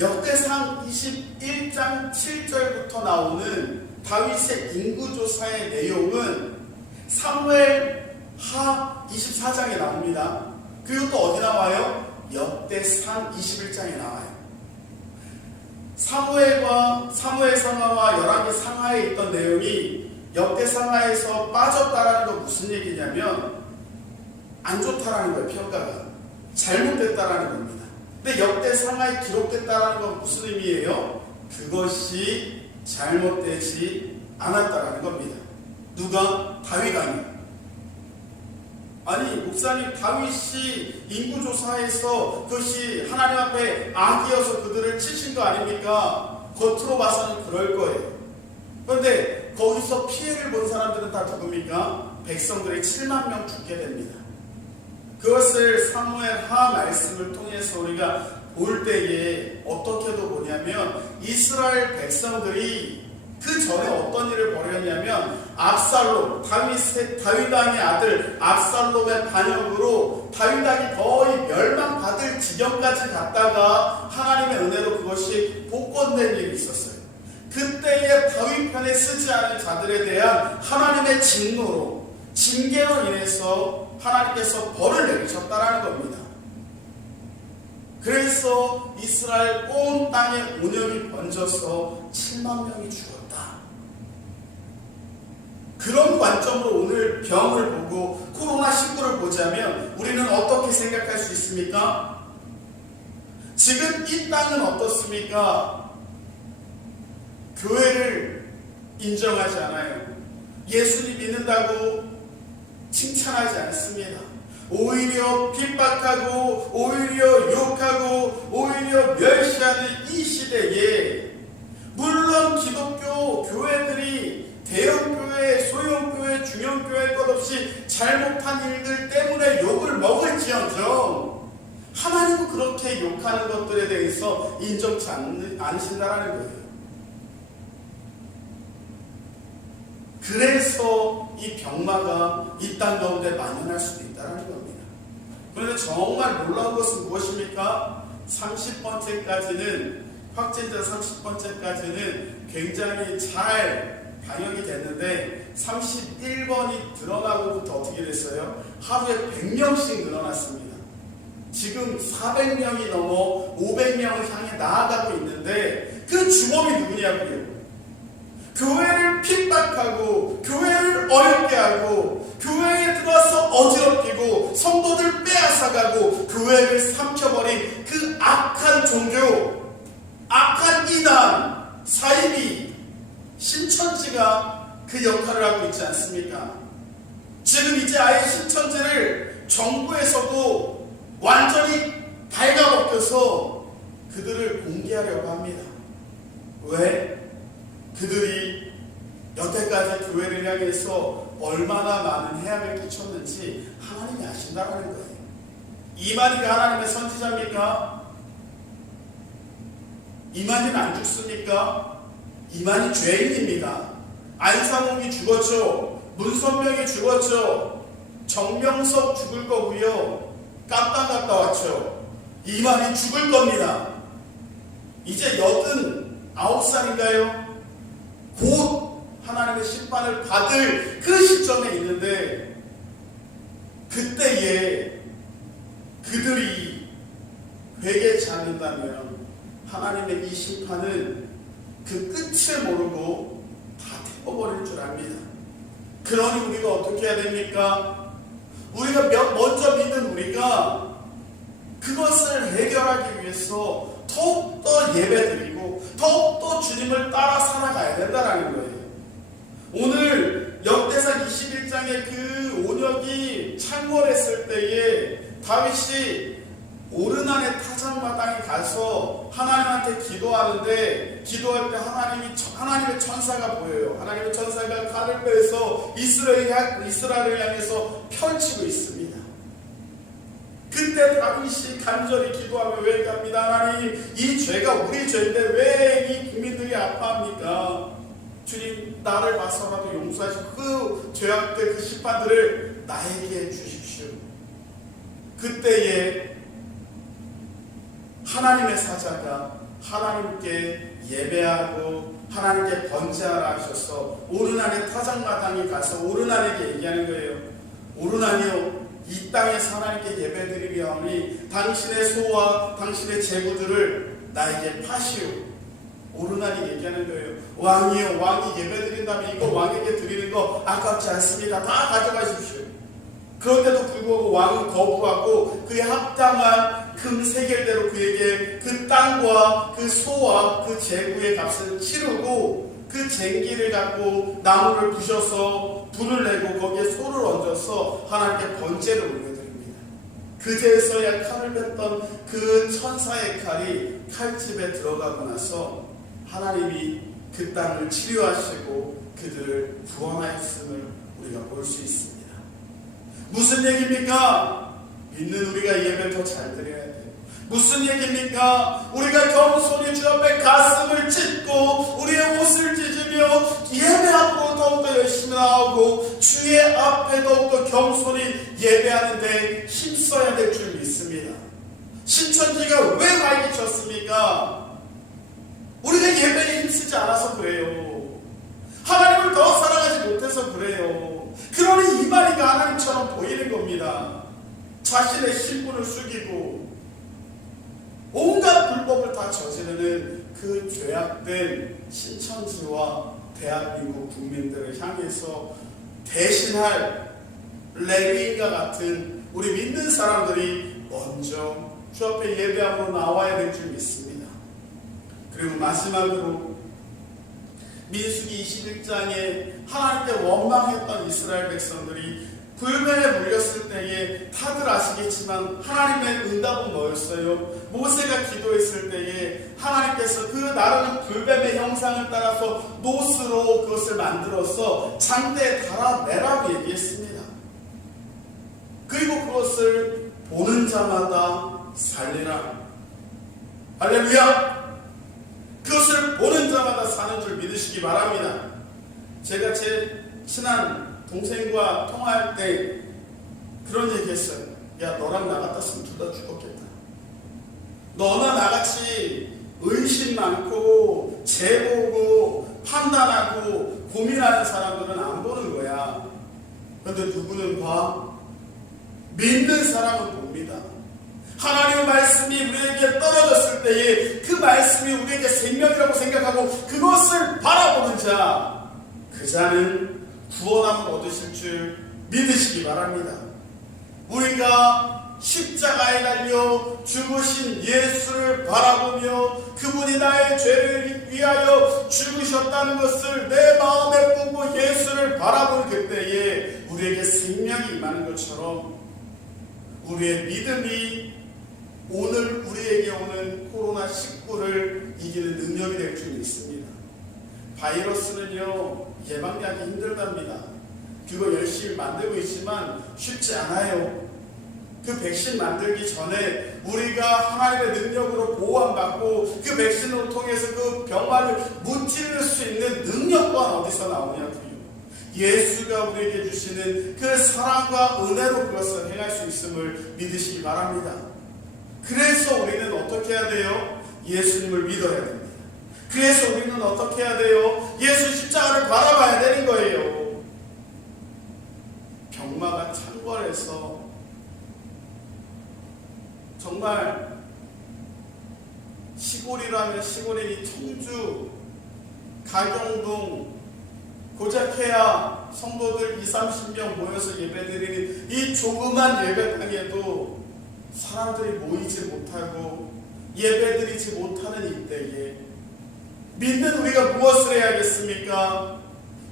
역대상 21장 7절부터 나오는 다윗의 인구조사의 내용은 사무엘 하 24장에 나옵니다. 그리고 또 어디 나와요? 역대상 21장에 나와요. 사무엘 상하와 열왕기 상하에 있던 내용이 역대 상하에서 빠졌다라는 건 무슨 얘기냐면 안 좋다라는 거예요. 평가가 잘못됐다라는 겁니다. 근데 역대 상하에 기록됐다라는 건 무슨 의미예요? 그것이 잘못되지 않았다라는 겁니다. 누가? 다윗 왕이. 아니 목사님, 다윗이 인구조사에서 그것이 하나님 앞에 악이어서 그들을 치신 거 아닙니까? 겉으로 봐서는 그럴 거예요. 그런데 거기서 피해를 본 사람들은 다 누굽니까? 백성들이 7만 명 죽게 됩니다. 그것을 사무엘 하 말씀을 통해서 우리가 볼 때에 어떻게도 보냐면 이스라엘 백성들이 그 전에 어떤 일을 벌였냐면 압살롬, 다윗 왕의 아들 압살롬의 반역으로 다윗 땅이 거의 멸망받을 지경까지 갔다가 하나님의 은혜로 그것이 복권된 일이 있었어요. 그때의 다윗 편에 쓰지 않은 자들에 대한 하나님의 진노로, 징계로 인해서 하나님께서 벌을 내리셨다라는 겁니다. 그래서 이스라엘 온 땅에 온영이 번져서 7만 명이 죽었다. 그런 관점으로 오늘 병을 보고 코로나19를 보자면 우리는 어떻게 생각할 수 있습니까? 지금 이 땅은 어떻습니까? 교회를 인정하지 않아요. 예수님 믿는다고 칭찬하지 않습니다. 오히려 핍박하고 오히려 욕하고 오히려 멸시하는 이 시대에 물론 기독교 교회들이 대형교회, 소형교회, 중형교회 것 없이 잘못한 일들 때문에 욕을 먹을지언정 하나님은 그렇게 욕하는 것들에 대해서 인정치 않으신다라는 거예요. 그래서 이 병마가 이 땅 가운데 만연할 수도 있다는 겁니다. 그런데 정말 놀라운 것은 무엇입니까? 30번째까지는 확진자 30번째까지는 굉장히 잘 방역이 됐는데 31번이 드러나고부터 어떻게 됐어요? 하루에 100명씩 늘어났습니다. 지금 400명이 넘어 500명을 향해 나아가고 있는데 그 주범이 누구냐고요? 교회를 핍박하고 교회를 어렵게 하고 교회에 들어와서 어지럽히고 성도들 빼앗아가고 교회를 삼켜버린 그 악한 종교, 악한 이단, 사이비, 신천지가 그 역할을 하고 있지 않습니까? 지금 이제 아예 신천지를 정부에서도 완전히 발가벗겨서 그들을 공개하려고 합니다. 왜? 그들이 여태까지 교회를 향해서 얼마나 많은 해악을 끼쳤는지 하나님이 아신다는 거예요. 이만희가 하나님의 선지자입니까? 이만희는 안 죽습니까? 이만희 죄인입니다. 안상홍이 죽었죠. 문선명이 죽었죠. 정명석 죽을 거고요. 깜빵 갔다 왔죠. 이만희 죽을 겁니다. 이제 89살인가요? 곧 하나님의 심판을 받을 그 시점에 있는데 그때에 그들이 회개치 않는다면 하나님의 이 심판은 그 끝을 모르고 다 태워버릴 줄 압니다. 그러니 우리가 어떻게 해야 됩니까? 우리가 먼저 믿는 우리가 그것을 해결하기 위해서 더욱더 예배드리고 더욱더 주님을 따라 살아가야 된다는 거예요. 오늘 역대상 21장의 그 온역이 창궐했을 때에 다윗이 오르난의 타작마당에 가서 하나님한테 기도하는데 기도할 때 하나님의 천사가 보여요. 하나님의 천사가 칼을 빼서 이스라엘을 향해서 펼치고 있습니다. 그때 다윗이 간절히 기도하며 외갑니다. 하나님, 이 죄가 우리 죄인데 왜 이 국민들이 아파합니까? 주님, 나를 봐서라도 용서하시고 그 죄악들, 그 심판들을 나에게 주십시오. 그때에 하나님의 사자가 하나님께 예배하고 하나님께 번제하라 하셔서 오르난의 타작마당에 가서 오르난에게 얘기하는 거예요. 오르난이요, 이 땅에서 하나님께 예배드리려니 당신의 소와 당신의 제구들을 나에게 파시오. 오르난이 얘기하는 거예요. 왕이요, 왕이 예배드린다면 이거 왕에게 드리는 거 아깝지 않습니다. 다 가져가십시오. 그런데도 불구하고 왕은 거부하고 그의 합당한 금 세겔대로 그에게 그 땅과 그 소와 그 제구의 값을 치르고 그 쟁기를 갖고 나무를 부셔서 불을 내고 거기에 소를 얹어서 하나님께 번제를 올려드립니다. 그제서야 칼을 뱉던 그 천사의 칼이 칼집에 들어가고 나서 하나님이 그 땅을 치료하시고 그들을 구원하였음을 우리가 볼 수 있습니다. 무슨 얘기입니까? 믿는 우리가 예배 더 잘 드려야 돼요. 무슨 얘기입니까? 우리가 겸손히 주 앞에 가슴을 찢고 우리의 옷을 찢으며 예배 앞으로 더욱더 열심히 나오고 주의 앞에 더욱더 겸손히 예배하는데 힘써야 신천지가 왜 활기쳤습니까? 우리가 예배에 힘쓰지 않아서 그래요. 하나님을 더 사랑하지 못해서 그래요. 그러니 이만희가 하나님처럼 보이는 겁니다. 자신의 신분을 숙이고 온갖 불법을 다 저지르는 그 죄악된 신천지와 대한민국 국민들을 향해서 대신할 레위인과 같은 우리 믿는 사람들이 먼저 주 앞에 예배하러 나와야 될 줄 믿습니다. 그리고 마지막으로 민수기 21장에 하나님께 원망했던 이스라엘 백성들이 불뱀에 물렸을 때에 다들 아시겠지만 하나님의 응답은 뭐였어요? 모세가 기도했을 때에 하나님께서 그 나르는 불뱀의 형상을 따라서 노스로 그것을 만들어서 장대에 달아내라고 얘기했습니다. 그리고 그것을 보는 자마다 살리라. 할렐루야! 그것을 보는 자마다 사는 줄 믿으시기 바랍니다. 제가 제 친한 동생과 통화할 때 그런 얘기 했어요. 야, 너랑 나 같았으면 둘 다 죽었겠다. 너나 나같이 의심 많고 재보고 판단하고 고민하는 사람들은 안 보는 거야. 그런데 누구는 봐? 믿는 사람은 봅니다. 하나님의 말씀이 우리에게 떨어졌을 때에 그 말씀이 우리에게 생명이라고 생각하고 그것을 바라보는 자, 그 자는 구원함을 얻으실 줄 믿으시기 바랍니다. 우리가 십자가에 달려 죽으신 예수를 바라보며 그분이 나의 죄를 위하여 죽으셨다는 것을 내 마음에 품고 예수를 바라보는 그때에 우리에게 생명이 임하는 것처럼 우리의 믿음이 오늘 우리에게 오는 코로나19를 이기는 능력이 될 줄 믿습니다. 바이러스는요, 예방하기 힘들답니다. 그거 열심히 만들고 있지만 쉽지 않아요. 그 백신 만들기 전에 우리가 하나님의 능력으로 보호받고 그 백신을 통해서 그 병마를 무찌를 수 있는 능력 또한 어디서 나오냐고요. 예수가 우리에게 주시는 그 사랑과 은혜로 그것을 행할 수 있음을 믿으시기 바랍니다. 그래서 우리는 어떻게 해야 돼요? 예수님을 믿어야 됩니다. 그래서 우리는 어떻게 해야 돼요? 예수 십자가를 바라봐야 되는 거예요. 병마가 창궐해서 정말 시골이라면 시골이니 청주, 가경동, 고작해야 성도들 20-30명 모여서 예배드리는 이 조그만 예배당에도 사람들이 모이지 못하고 예배드리지 못하는 이때에 믿는 우리가 무엇을 해야겠습니까?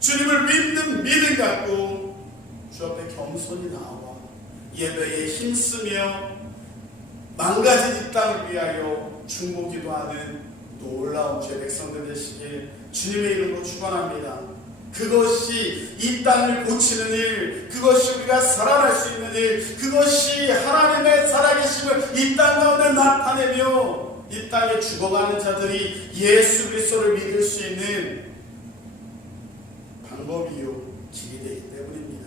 주님을 믿는 믿음 갖고 주 앞에 겸손히 나와 예배에 힘쓰며 망가진 이 땅을 위하여 중보기도하는 놀라운 제 백성들 되시길 주님의 이름으로 축원합니다. 그것이 이 땅을 고치는 일, 그것이 우리가 살아날 수 있는 일, 그것이 하나님의 살아계심을 이 땅 가운데 나타내며 이 땅에 죽어가는 자들이 예수 그리스도를 믿을 수 있는 방법이요 길이 되기 때문입니다.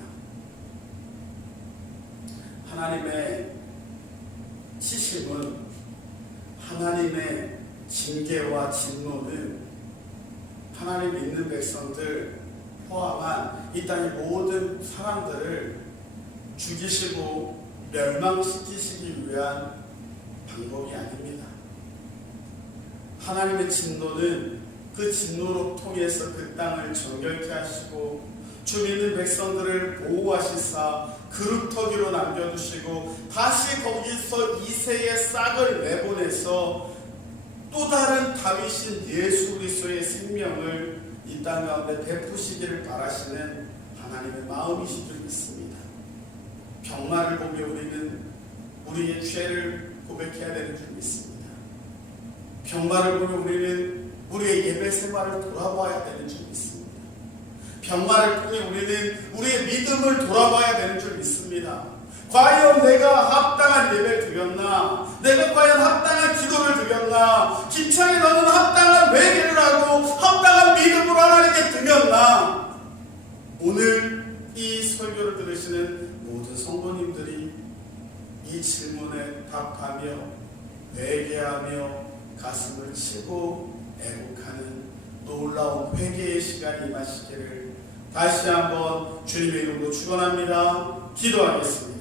하나님의 치심은, 하나님의 징계와 진노는 하나님 믿는 백성들 포함한 이 땅의 모든 사람들을 죽이시고 멸망시키시기 위한 방법이 아닙니다. 하나님의 진노는 그 진노로 통해서 그 땅을 정결케 하시고 주 믿는 백성들을 보호하시사 그루터기로 남겨두시고 다시 거기서 이새의 싹을 내보내서 또 다른 다윗인 예수 그리스도의 생명을 이 땅 가운데 베푸시기를 바라시는 하나님의 마음이신 줄 믿습니다. 병마를 보며 우리는 우리의 죄를 고백해야 되는 줄 믿습니다. 병마를 보며 우리는 우리의 예배 생활을 돌아봐야 되는 줄 믿습니다. 병마를 통해 우리는 우리의 믿음을 돌아봐야 되는 줄 믿습니다. 과연 내가 합당한 예배를 드렸나? 내가 과연 합당한 기도를 드렸나? 김창희 너는 합당한 회개를 하고 합당한 믿음으로 하나님께 드렸나? 오늘 이 설교를 들으시는 모든 성도님들이 이 질문에 답하며 회개하며 가슴을 치고 애국하는 놀라운 회개의 시간이 임하시기를 다시 한번 주님의 이름으로 축원합니다. 기도하겠습니다.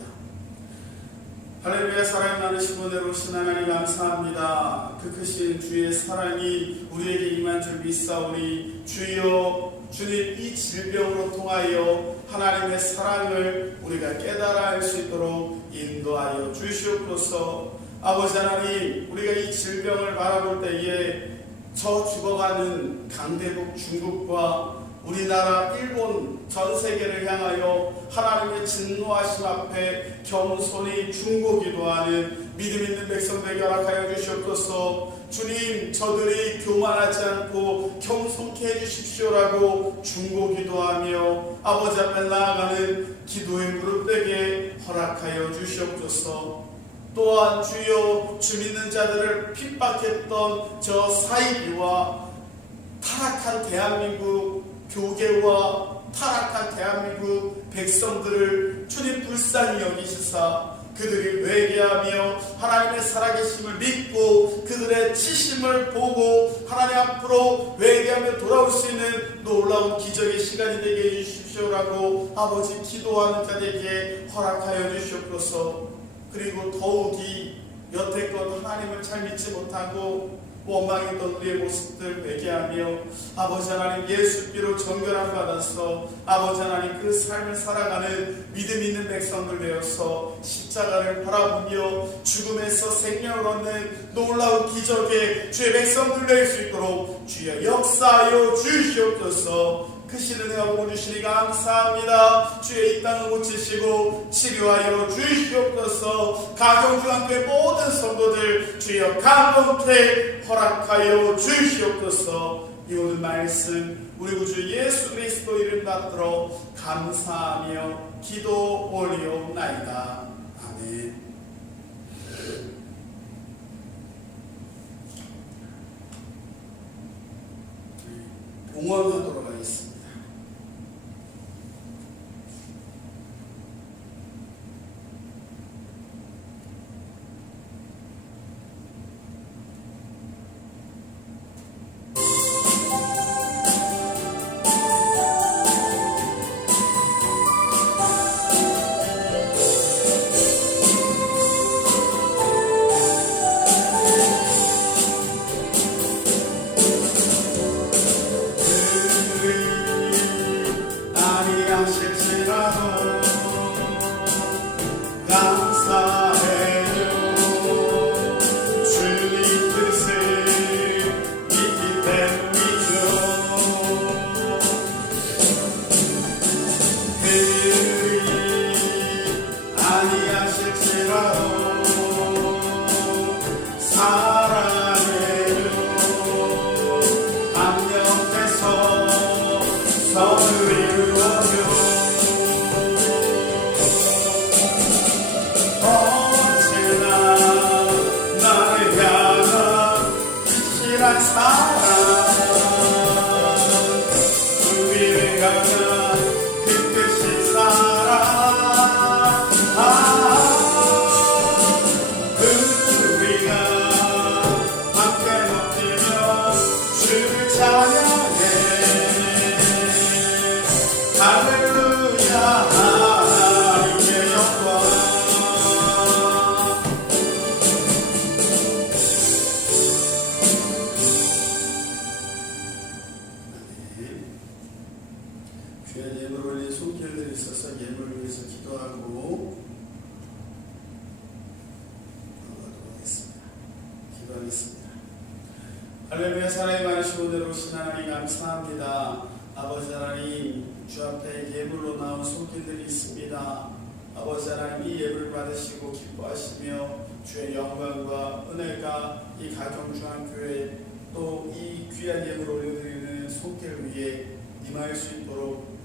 할렐루야. 사랑이 많으신 은혜로 신 하나님 감사합니다. 그 크신 주의 사랑이 우리에게 임한 줄 믿사오니 주여 주님 이 질병으로 통하여 하나님의 사랑을 우리가 깨달아 알 수 있도록 인도하여 주시옵소서. 아버지 하나님, 우리가 이 질병을 바라볼 때에 저 죽어가는 강대국 중국과 우리나라 일본 전 세계를 향하여 하나님의 진노하심 앞에 겸손히 중보기도하는 믿음 있는 백성들에게 허락하여 주시옵소서. 주님, 저들이 교만하지 않고 겸손케 해주십시오라고 중보기도하며 아버지 앞에 나아가는 기도의 무릎되게 허락하여 주시옵소서. 또한 주여, 주 믿는 자들을 핍박했던 저 사이비와 타락한 대한민국 교계와 타락한 대한민국 백성들을 주님 불쌍히 여기시사 그들이 회개하며 하나님의 살아계심을 믿고 그들의 치심을 보고 하나님 앞으로 회개하며 돌아올 수 있는 놀라운 기적의 시간이 되게 해주십시오라고 아버지 기도하는 자들에게 허락하여 주시옵소서. 그리고 더욱이 여태껏 하나님을 잘 믿지 못하고 원망했던 우리의 모습들 회개하며 아버지 하나님 예수께로 정결함 받아서 아버지 하나님 그 삶을 살아가는 믿음 있는 백성들 되어서 십자가를 바라보며 죽음에서 생명을 얻는 놀라운 기적의 주의 백성들 될 수 있도록 주여 역사하여 주시옵소서. 크신 은혜와 복 주시니 감사합니다. 주의 이 땅을 고치시고 치료하여 주시옵소서. 가정주한교회 모든 성도들 주여 감동케 허락하여 주시옵소서. 이 오늘 말씀 우리 구주 예수 그리스도 이름 받들어 감사하며 기도 올리옵나이다. 아멘. 봉헌하도록 하겠습니다. 귀한 예물 올린 손길들이 있어서 예물을 위해서 기도하고 넘어가도록 하겠습니다. 기도하겠습니다. 할렐루야. 사랑이 많으신 은혜로 신 하나님 감사합니다. 아버지 하나님, 주 앞에 예물로 나온 손길들이 있습니다. 아버지 하나님, 이 예물을 받으시고 기뻐하시며 주의 영광과 은혜가 이 가정중앙교회 또 이 귀한 예물 올려드리는 손길 위에 임할 수 있도록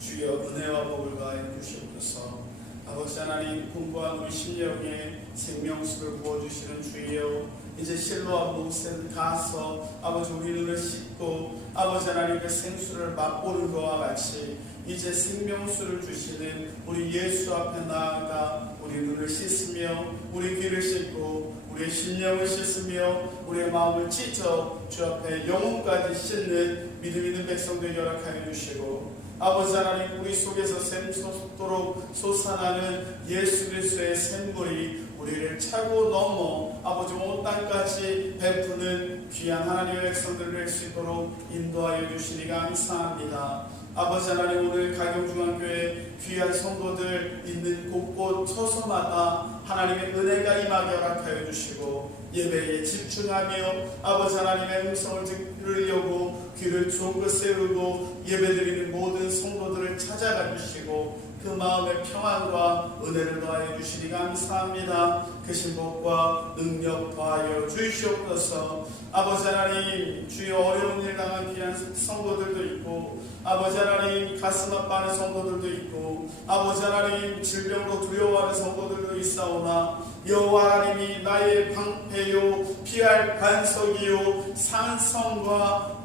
주여 은혜와 복을 가하여 주시옵소서. 아버지 하나님, 공부한 우리 심령에 생명수를 부어주시는 주여, 이제 실로와 모세를 가서 아버지 우리 눈을 씻고 아버지 하나님 그 생수를 맛보는 것과 같이 이제 생명수를 주시는 우리 예수 앞에 나아가 우리 눈을 씻으며 우리 귀를 씻고 우리의 심령을 씻으며 우리의 마음을 찢어 주 앞에 영혼까지 씻는 믿음 있는 백성들 열악하여 주시고, 아버지 하나님, 우리 속에서 샘솟도록 솟아나는 예수 그리스도의 샘물이 우리를 차고 넘어 아버지 온 땅까지 베푸는 귀한 하나님의 백성들을 될 수 있도록 인도하여 주시니 감사합니다. 아버지 하나님, 오늘 가경중앙교회 귀한 성도들 있는 곳곳 처소마다 하나님의 은혜가 임하게 허락하여 주시고 예배에 집중하며 아버지 하나님의 음성을 들으려고 귀를 쫑긋 세우고 예배드리는 모든 성도들을 찾아가 주시고 그 마음의 평안과 은혜를 더하여 주시니 감사합니다. 그 신복과 능력 더하여 주시옵소서. 아버지 하나님, 주여 어려운 일 당한 귀한 성도들도 있고 아버지 하나님 가슴 아파하는 성도들도 있고 아버지 하나님 질병으로 두려워하는 성도들도 있사오나 여호와 하나님이 나의 방패요 피할 반석이요 산성과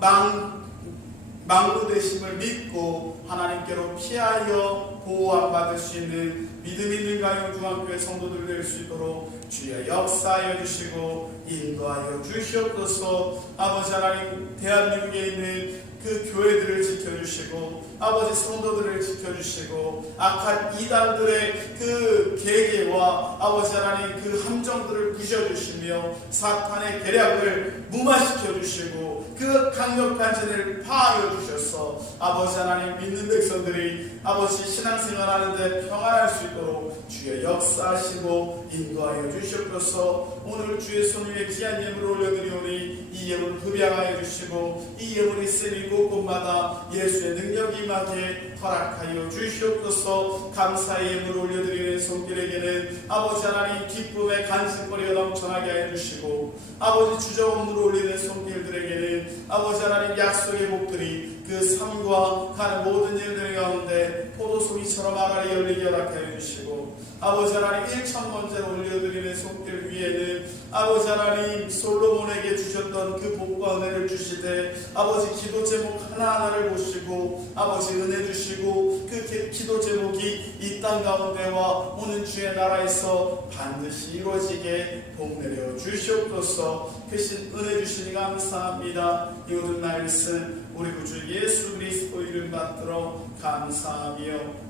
망구되심을 믿고 하나님께로 피하여 보호받을 수 있는 믿음 있는 가영중앙교회 성도들 될 수 있도록 주여 역사하여 주시고 인도하여 주시옵소서. 아버지 하나님, 대한민국에 있는 그 교회들을 지켜주시고 아버지 성도들을 지켜주시고 악한 이단들의 그 계계와 아버지 하나님 그 함정들을 부셔주시며 사탄의 계략을 무마시켜주시고 그 강력한 진을 파하여 주셔서 아버지 하나님 믿는 백성들이 아버지 신앙생활하는데 평안할 수 있도록 주의 역사하시고 인도하여 주시옵소서. 오늘 주의 손 위에 귀한 예물을 올려드리오니 이 예물을 흡양하여 주시고 이 예물이 쓰니 곳곳마다 예수의 능력이 임하게 허락하여 주시옵소서. 감사의 예물을 올려드리는 손길에게는 아버지 하나님 기쁨의 간증거리가 넘쳐나게 하여 주시고 아버지 주저없는 올리는 손길들에게는 아버지 하나님 약속의 복들이 그 삶과 가는 모든 일들 가운데 포도송이처럼 아가리 열리게 허락하여 주시고 아버지 하나님 1,000번째로 올려드리는 손길 위에는 아버지 하나님 솔로몬에게 주셨던 그 복과 은혜를 주시되 아버지 기도 제목 하나하나를 보시고 아버지 은혜 주시고 그 기도 제목이 이 땅 가운데와 오는 주의 나라에서 반드시 이루어지게 복내려 주시옵소서. 크신 은혜 주시니 감사합니다. 이 모든 말씀 우리 구주 예수 그리스도 이름 받들어 감사하며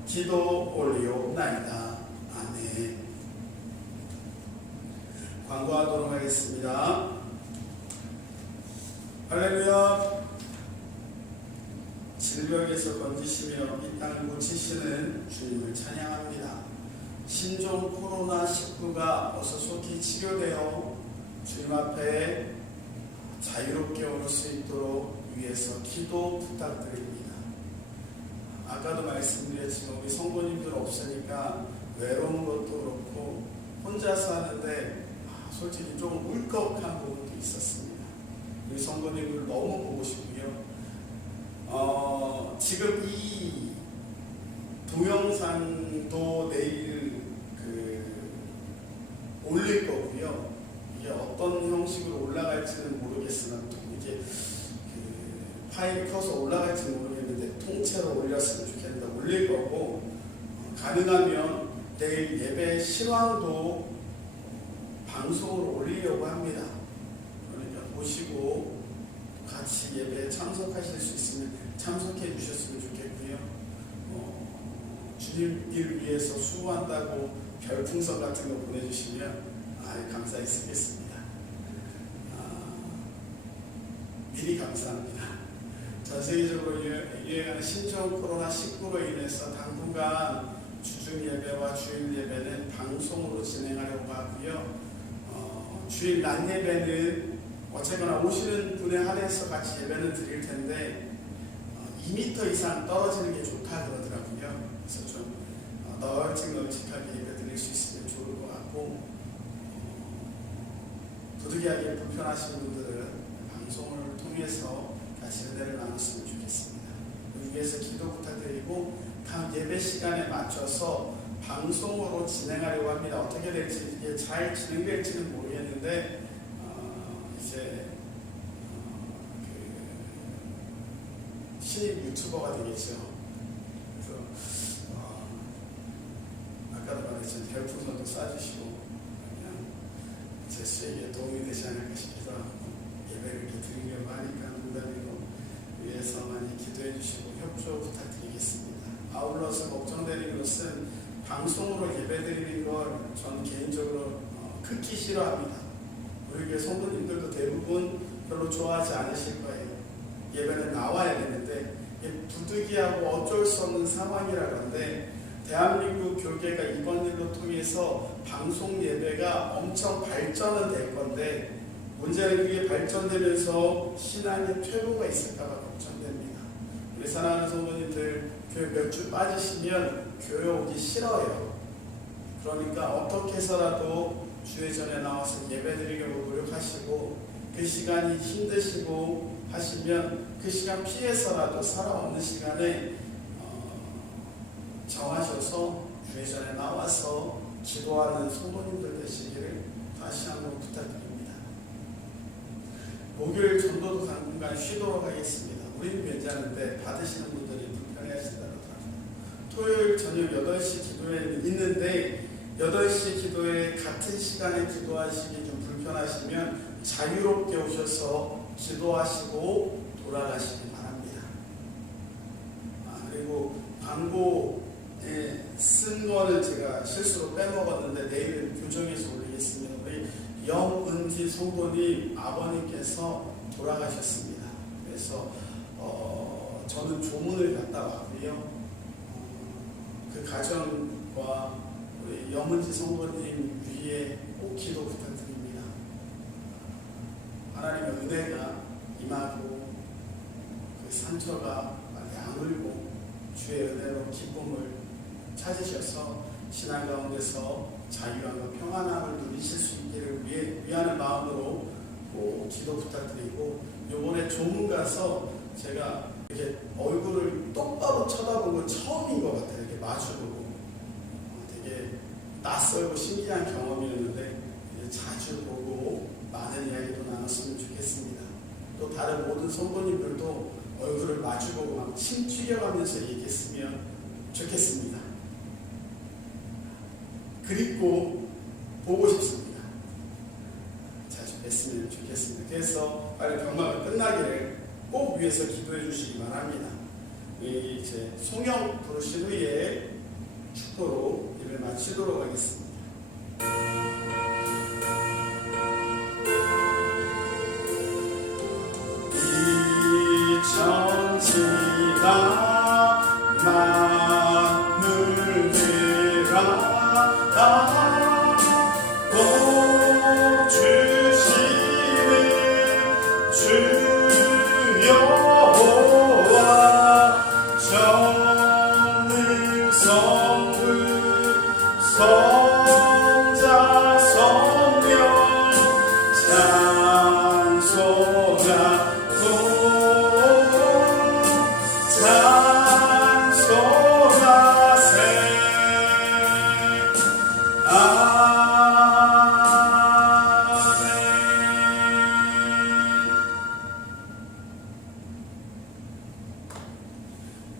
기도 올리옵나이다. 아멘. 광고하도록 하겠습니다. 할렐루야. 질병에서 건지시며 이 땅을 고치시는 주님을 찬양합니다. 신종 코로나19가 어서 속히 치료되어 주님 앞에 자유롭게 오를 수 있도록 위해서 기도 부탁드립니다. 아까도 말씀드렸지만 우리 성도님들 없으니까 외로운 것도 그렇고 혼자서 하는데 솔직히 좀 울컥한 부분도 있었습니다. 우리 성도님들 너무 보고 싶고요. 지금 이 동영상도 내일 올릴 거고요. 이게 어떤 형식으로 올라갈지는 모르겠으나 이게 파일이 커서 올라갈지 모르겠는데 통째로 올렸으면 좋겠는데 올릴 거고, 가능하면 내일 예배 실황도 방송으로 올리려고 합니다. 그러니까 보시고 같이 예배에 참석하실 수 있으면 참석해 주셨으면 좋겠고요. 주님 일 위해서 수고한다고 별풍선 같은 거 보내주시면 감사히 쓰겠습니다. 미리 감사합니다. 전 세계적으로 유행하는 신종 코로나19로 인해서 당분간 주중 예배와 주일 예배는 방송으로 진행하려고 하고요. 주일 낮 예배는 어쨌거나 오시는 분에 한해서 같이 예배는 드릴 텐데 2m 이상 떨어지는 게 좋다 그러더라고요. 그래서 좀 널찍널찍하게 예배 드릴 수 있으면 좋을 것 같고, 부득이하게 불편하신 분들은 방송을 통해서 같이 은혜를 나눴으면 좋겠습니다. 위해서 기도 부탁드리고 다음 예배 시간에 맞춰서 방송으로 진행하려고 합니다. 어떻게 될지 이게 잘 진행될지는 모르겠는데 이제 그 신입 유튜버가 되겠죠. 그래서 아까도 말했지만 별풍선도 쏴주시고 그냥 제 수익에 도움이 되지 않을까 싶기도 하고 예배를 이렇게 드리려고 하니까 농담이고 위해서 많이 기도해 주시고 협조 부탁드리겠습니다. 아울러서 걱정되는 것은 방송으로 예배드리는 걸 전 개인적으로 극히 싫어합니다. 우리 교회 성도님들도 대부분 별로 좋아하지 않으실 거예요. 예배는 나와야 되는데 부득이하고 어쩔 수 없는 상황이라는데 대한민국 교계가 이번 일로 통해서 방송 예배가 엄청 발전은 될 건데 문제는 그게 발전되면서 신앙의 퇴보가 있을까봐 걱정됩니다. 우리 사랑하는 성도님들 교회 몇 주 빠지시면 교회 오기 싫어요. 그러니까 어떻게 해서라도 주의 전에 나와서 예배드리려고 노력하시고 그 시간이 힘드시고 하시면 그 시간 피해서라도 살아오는 시간에 정하셔서 주의 전에 나와서 기도하는 성도님들 되시기를 다시 한번 부탁드립니다. 목요일 전도도 당분간 쉬도록 하겠습니다. 우리는 괜찮은데 받으시는 분들이 불편해하신다고 하더라고요. 토요일 저녁 8시 기도회는 있는데 8시 기도회 같은 시간에 기도하시기 좀 불편하시면 자유롭게 오셔서 기도하시고 돌아가시기 바랍니다. 그리고 광고에 쓴 거는 제가 실수로 빼먹었는데 내일은 교정해서 올리겠습니다. 우리 영은지 성도님 아버님께서 돌아가셨습니다. 그래서 저는 조문을 갔다 왔고요. 그 가정과 우리 영은지 성도님 위에 꼭 기도 부탁드립니다. 하나님의 은혜가 임하고 그 상처가 많이 아물고 주의 은혜로 기쁨을 찾으셔서 신앙 가운데서 자유함과 평안함을 누리실 수 있기를 위하는 마음으로 꼭 기도 부탁드리고 요번에 조문 가서 제가 이렇게 얼굴을 똑바로 쳐다본 건 처음인 것 같아요. 이렇게 마주보고 되게 낯설고 신기한 경험이었는데 자주 보고 많은 이야기도 나눴으면 좋겠습니다. 또 다른 모든 성도님들도 얼굴을 마주보고 막 침 튀겨가면서 얘기했으면 좋겠습니다. 그립고 보고 싶습니다. 자주 뵀으면 좋겠습니다. 그래서 빨리 병마가 끝나기를 꼭 위해서 기도해 주시기 바랍니다. 이제 송영 부르신 후에 축도로 일을 마치도록 하겠습니다. 천지가 만물 위라 복 주시는 주 여호와 전능 성부 성자 성령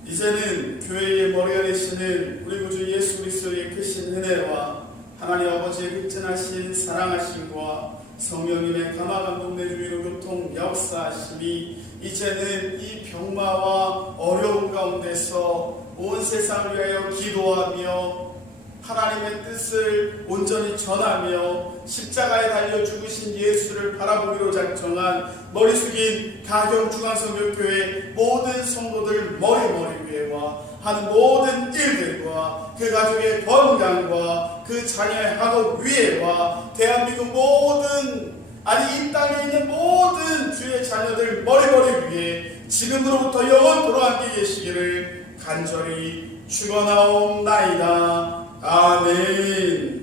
이제는 교회의 머리가 되시는 우리 구주 예수 그리스도의 크신 은혜와 하나님 아버지의 극진하신 사랑하심과 성령님의 감화감동 내주위로 교통 역사하심이 이제는 이 병마와 어려움 가운데서 온 세상을 위하여 기도하며 하나님의 뜻을 온전히 전하며 십자가에 달려 죽으신 예수를 바라보기로 작정한 머리 숙인 가경중앙성교회 모든 성도들 머리 위에와 하는 모든 일들과 그 가족의 건강과 그 자녀의 학업 위에와 대한민국 모든 이 땅에 있는 모든 주의 자녀들 머리 위에 지금으로부터 영원토록 함께 계시기를 간절히 축원하옵나이다. 아멘.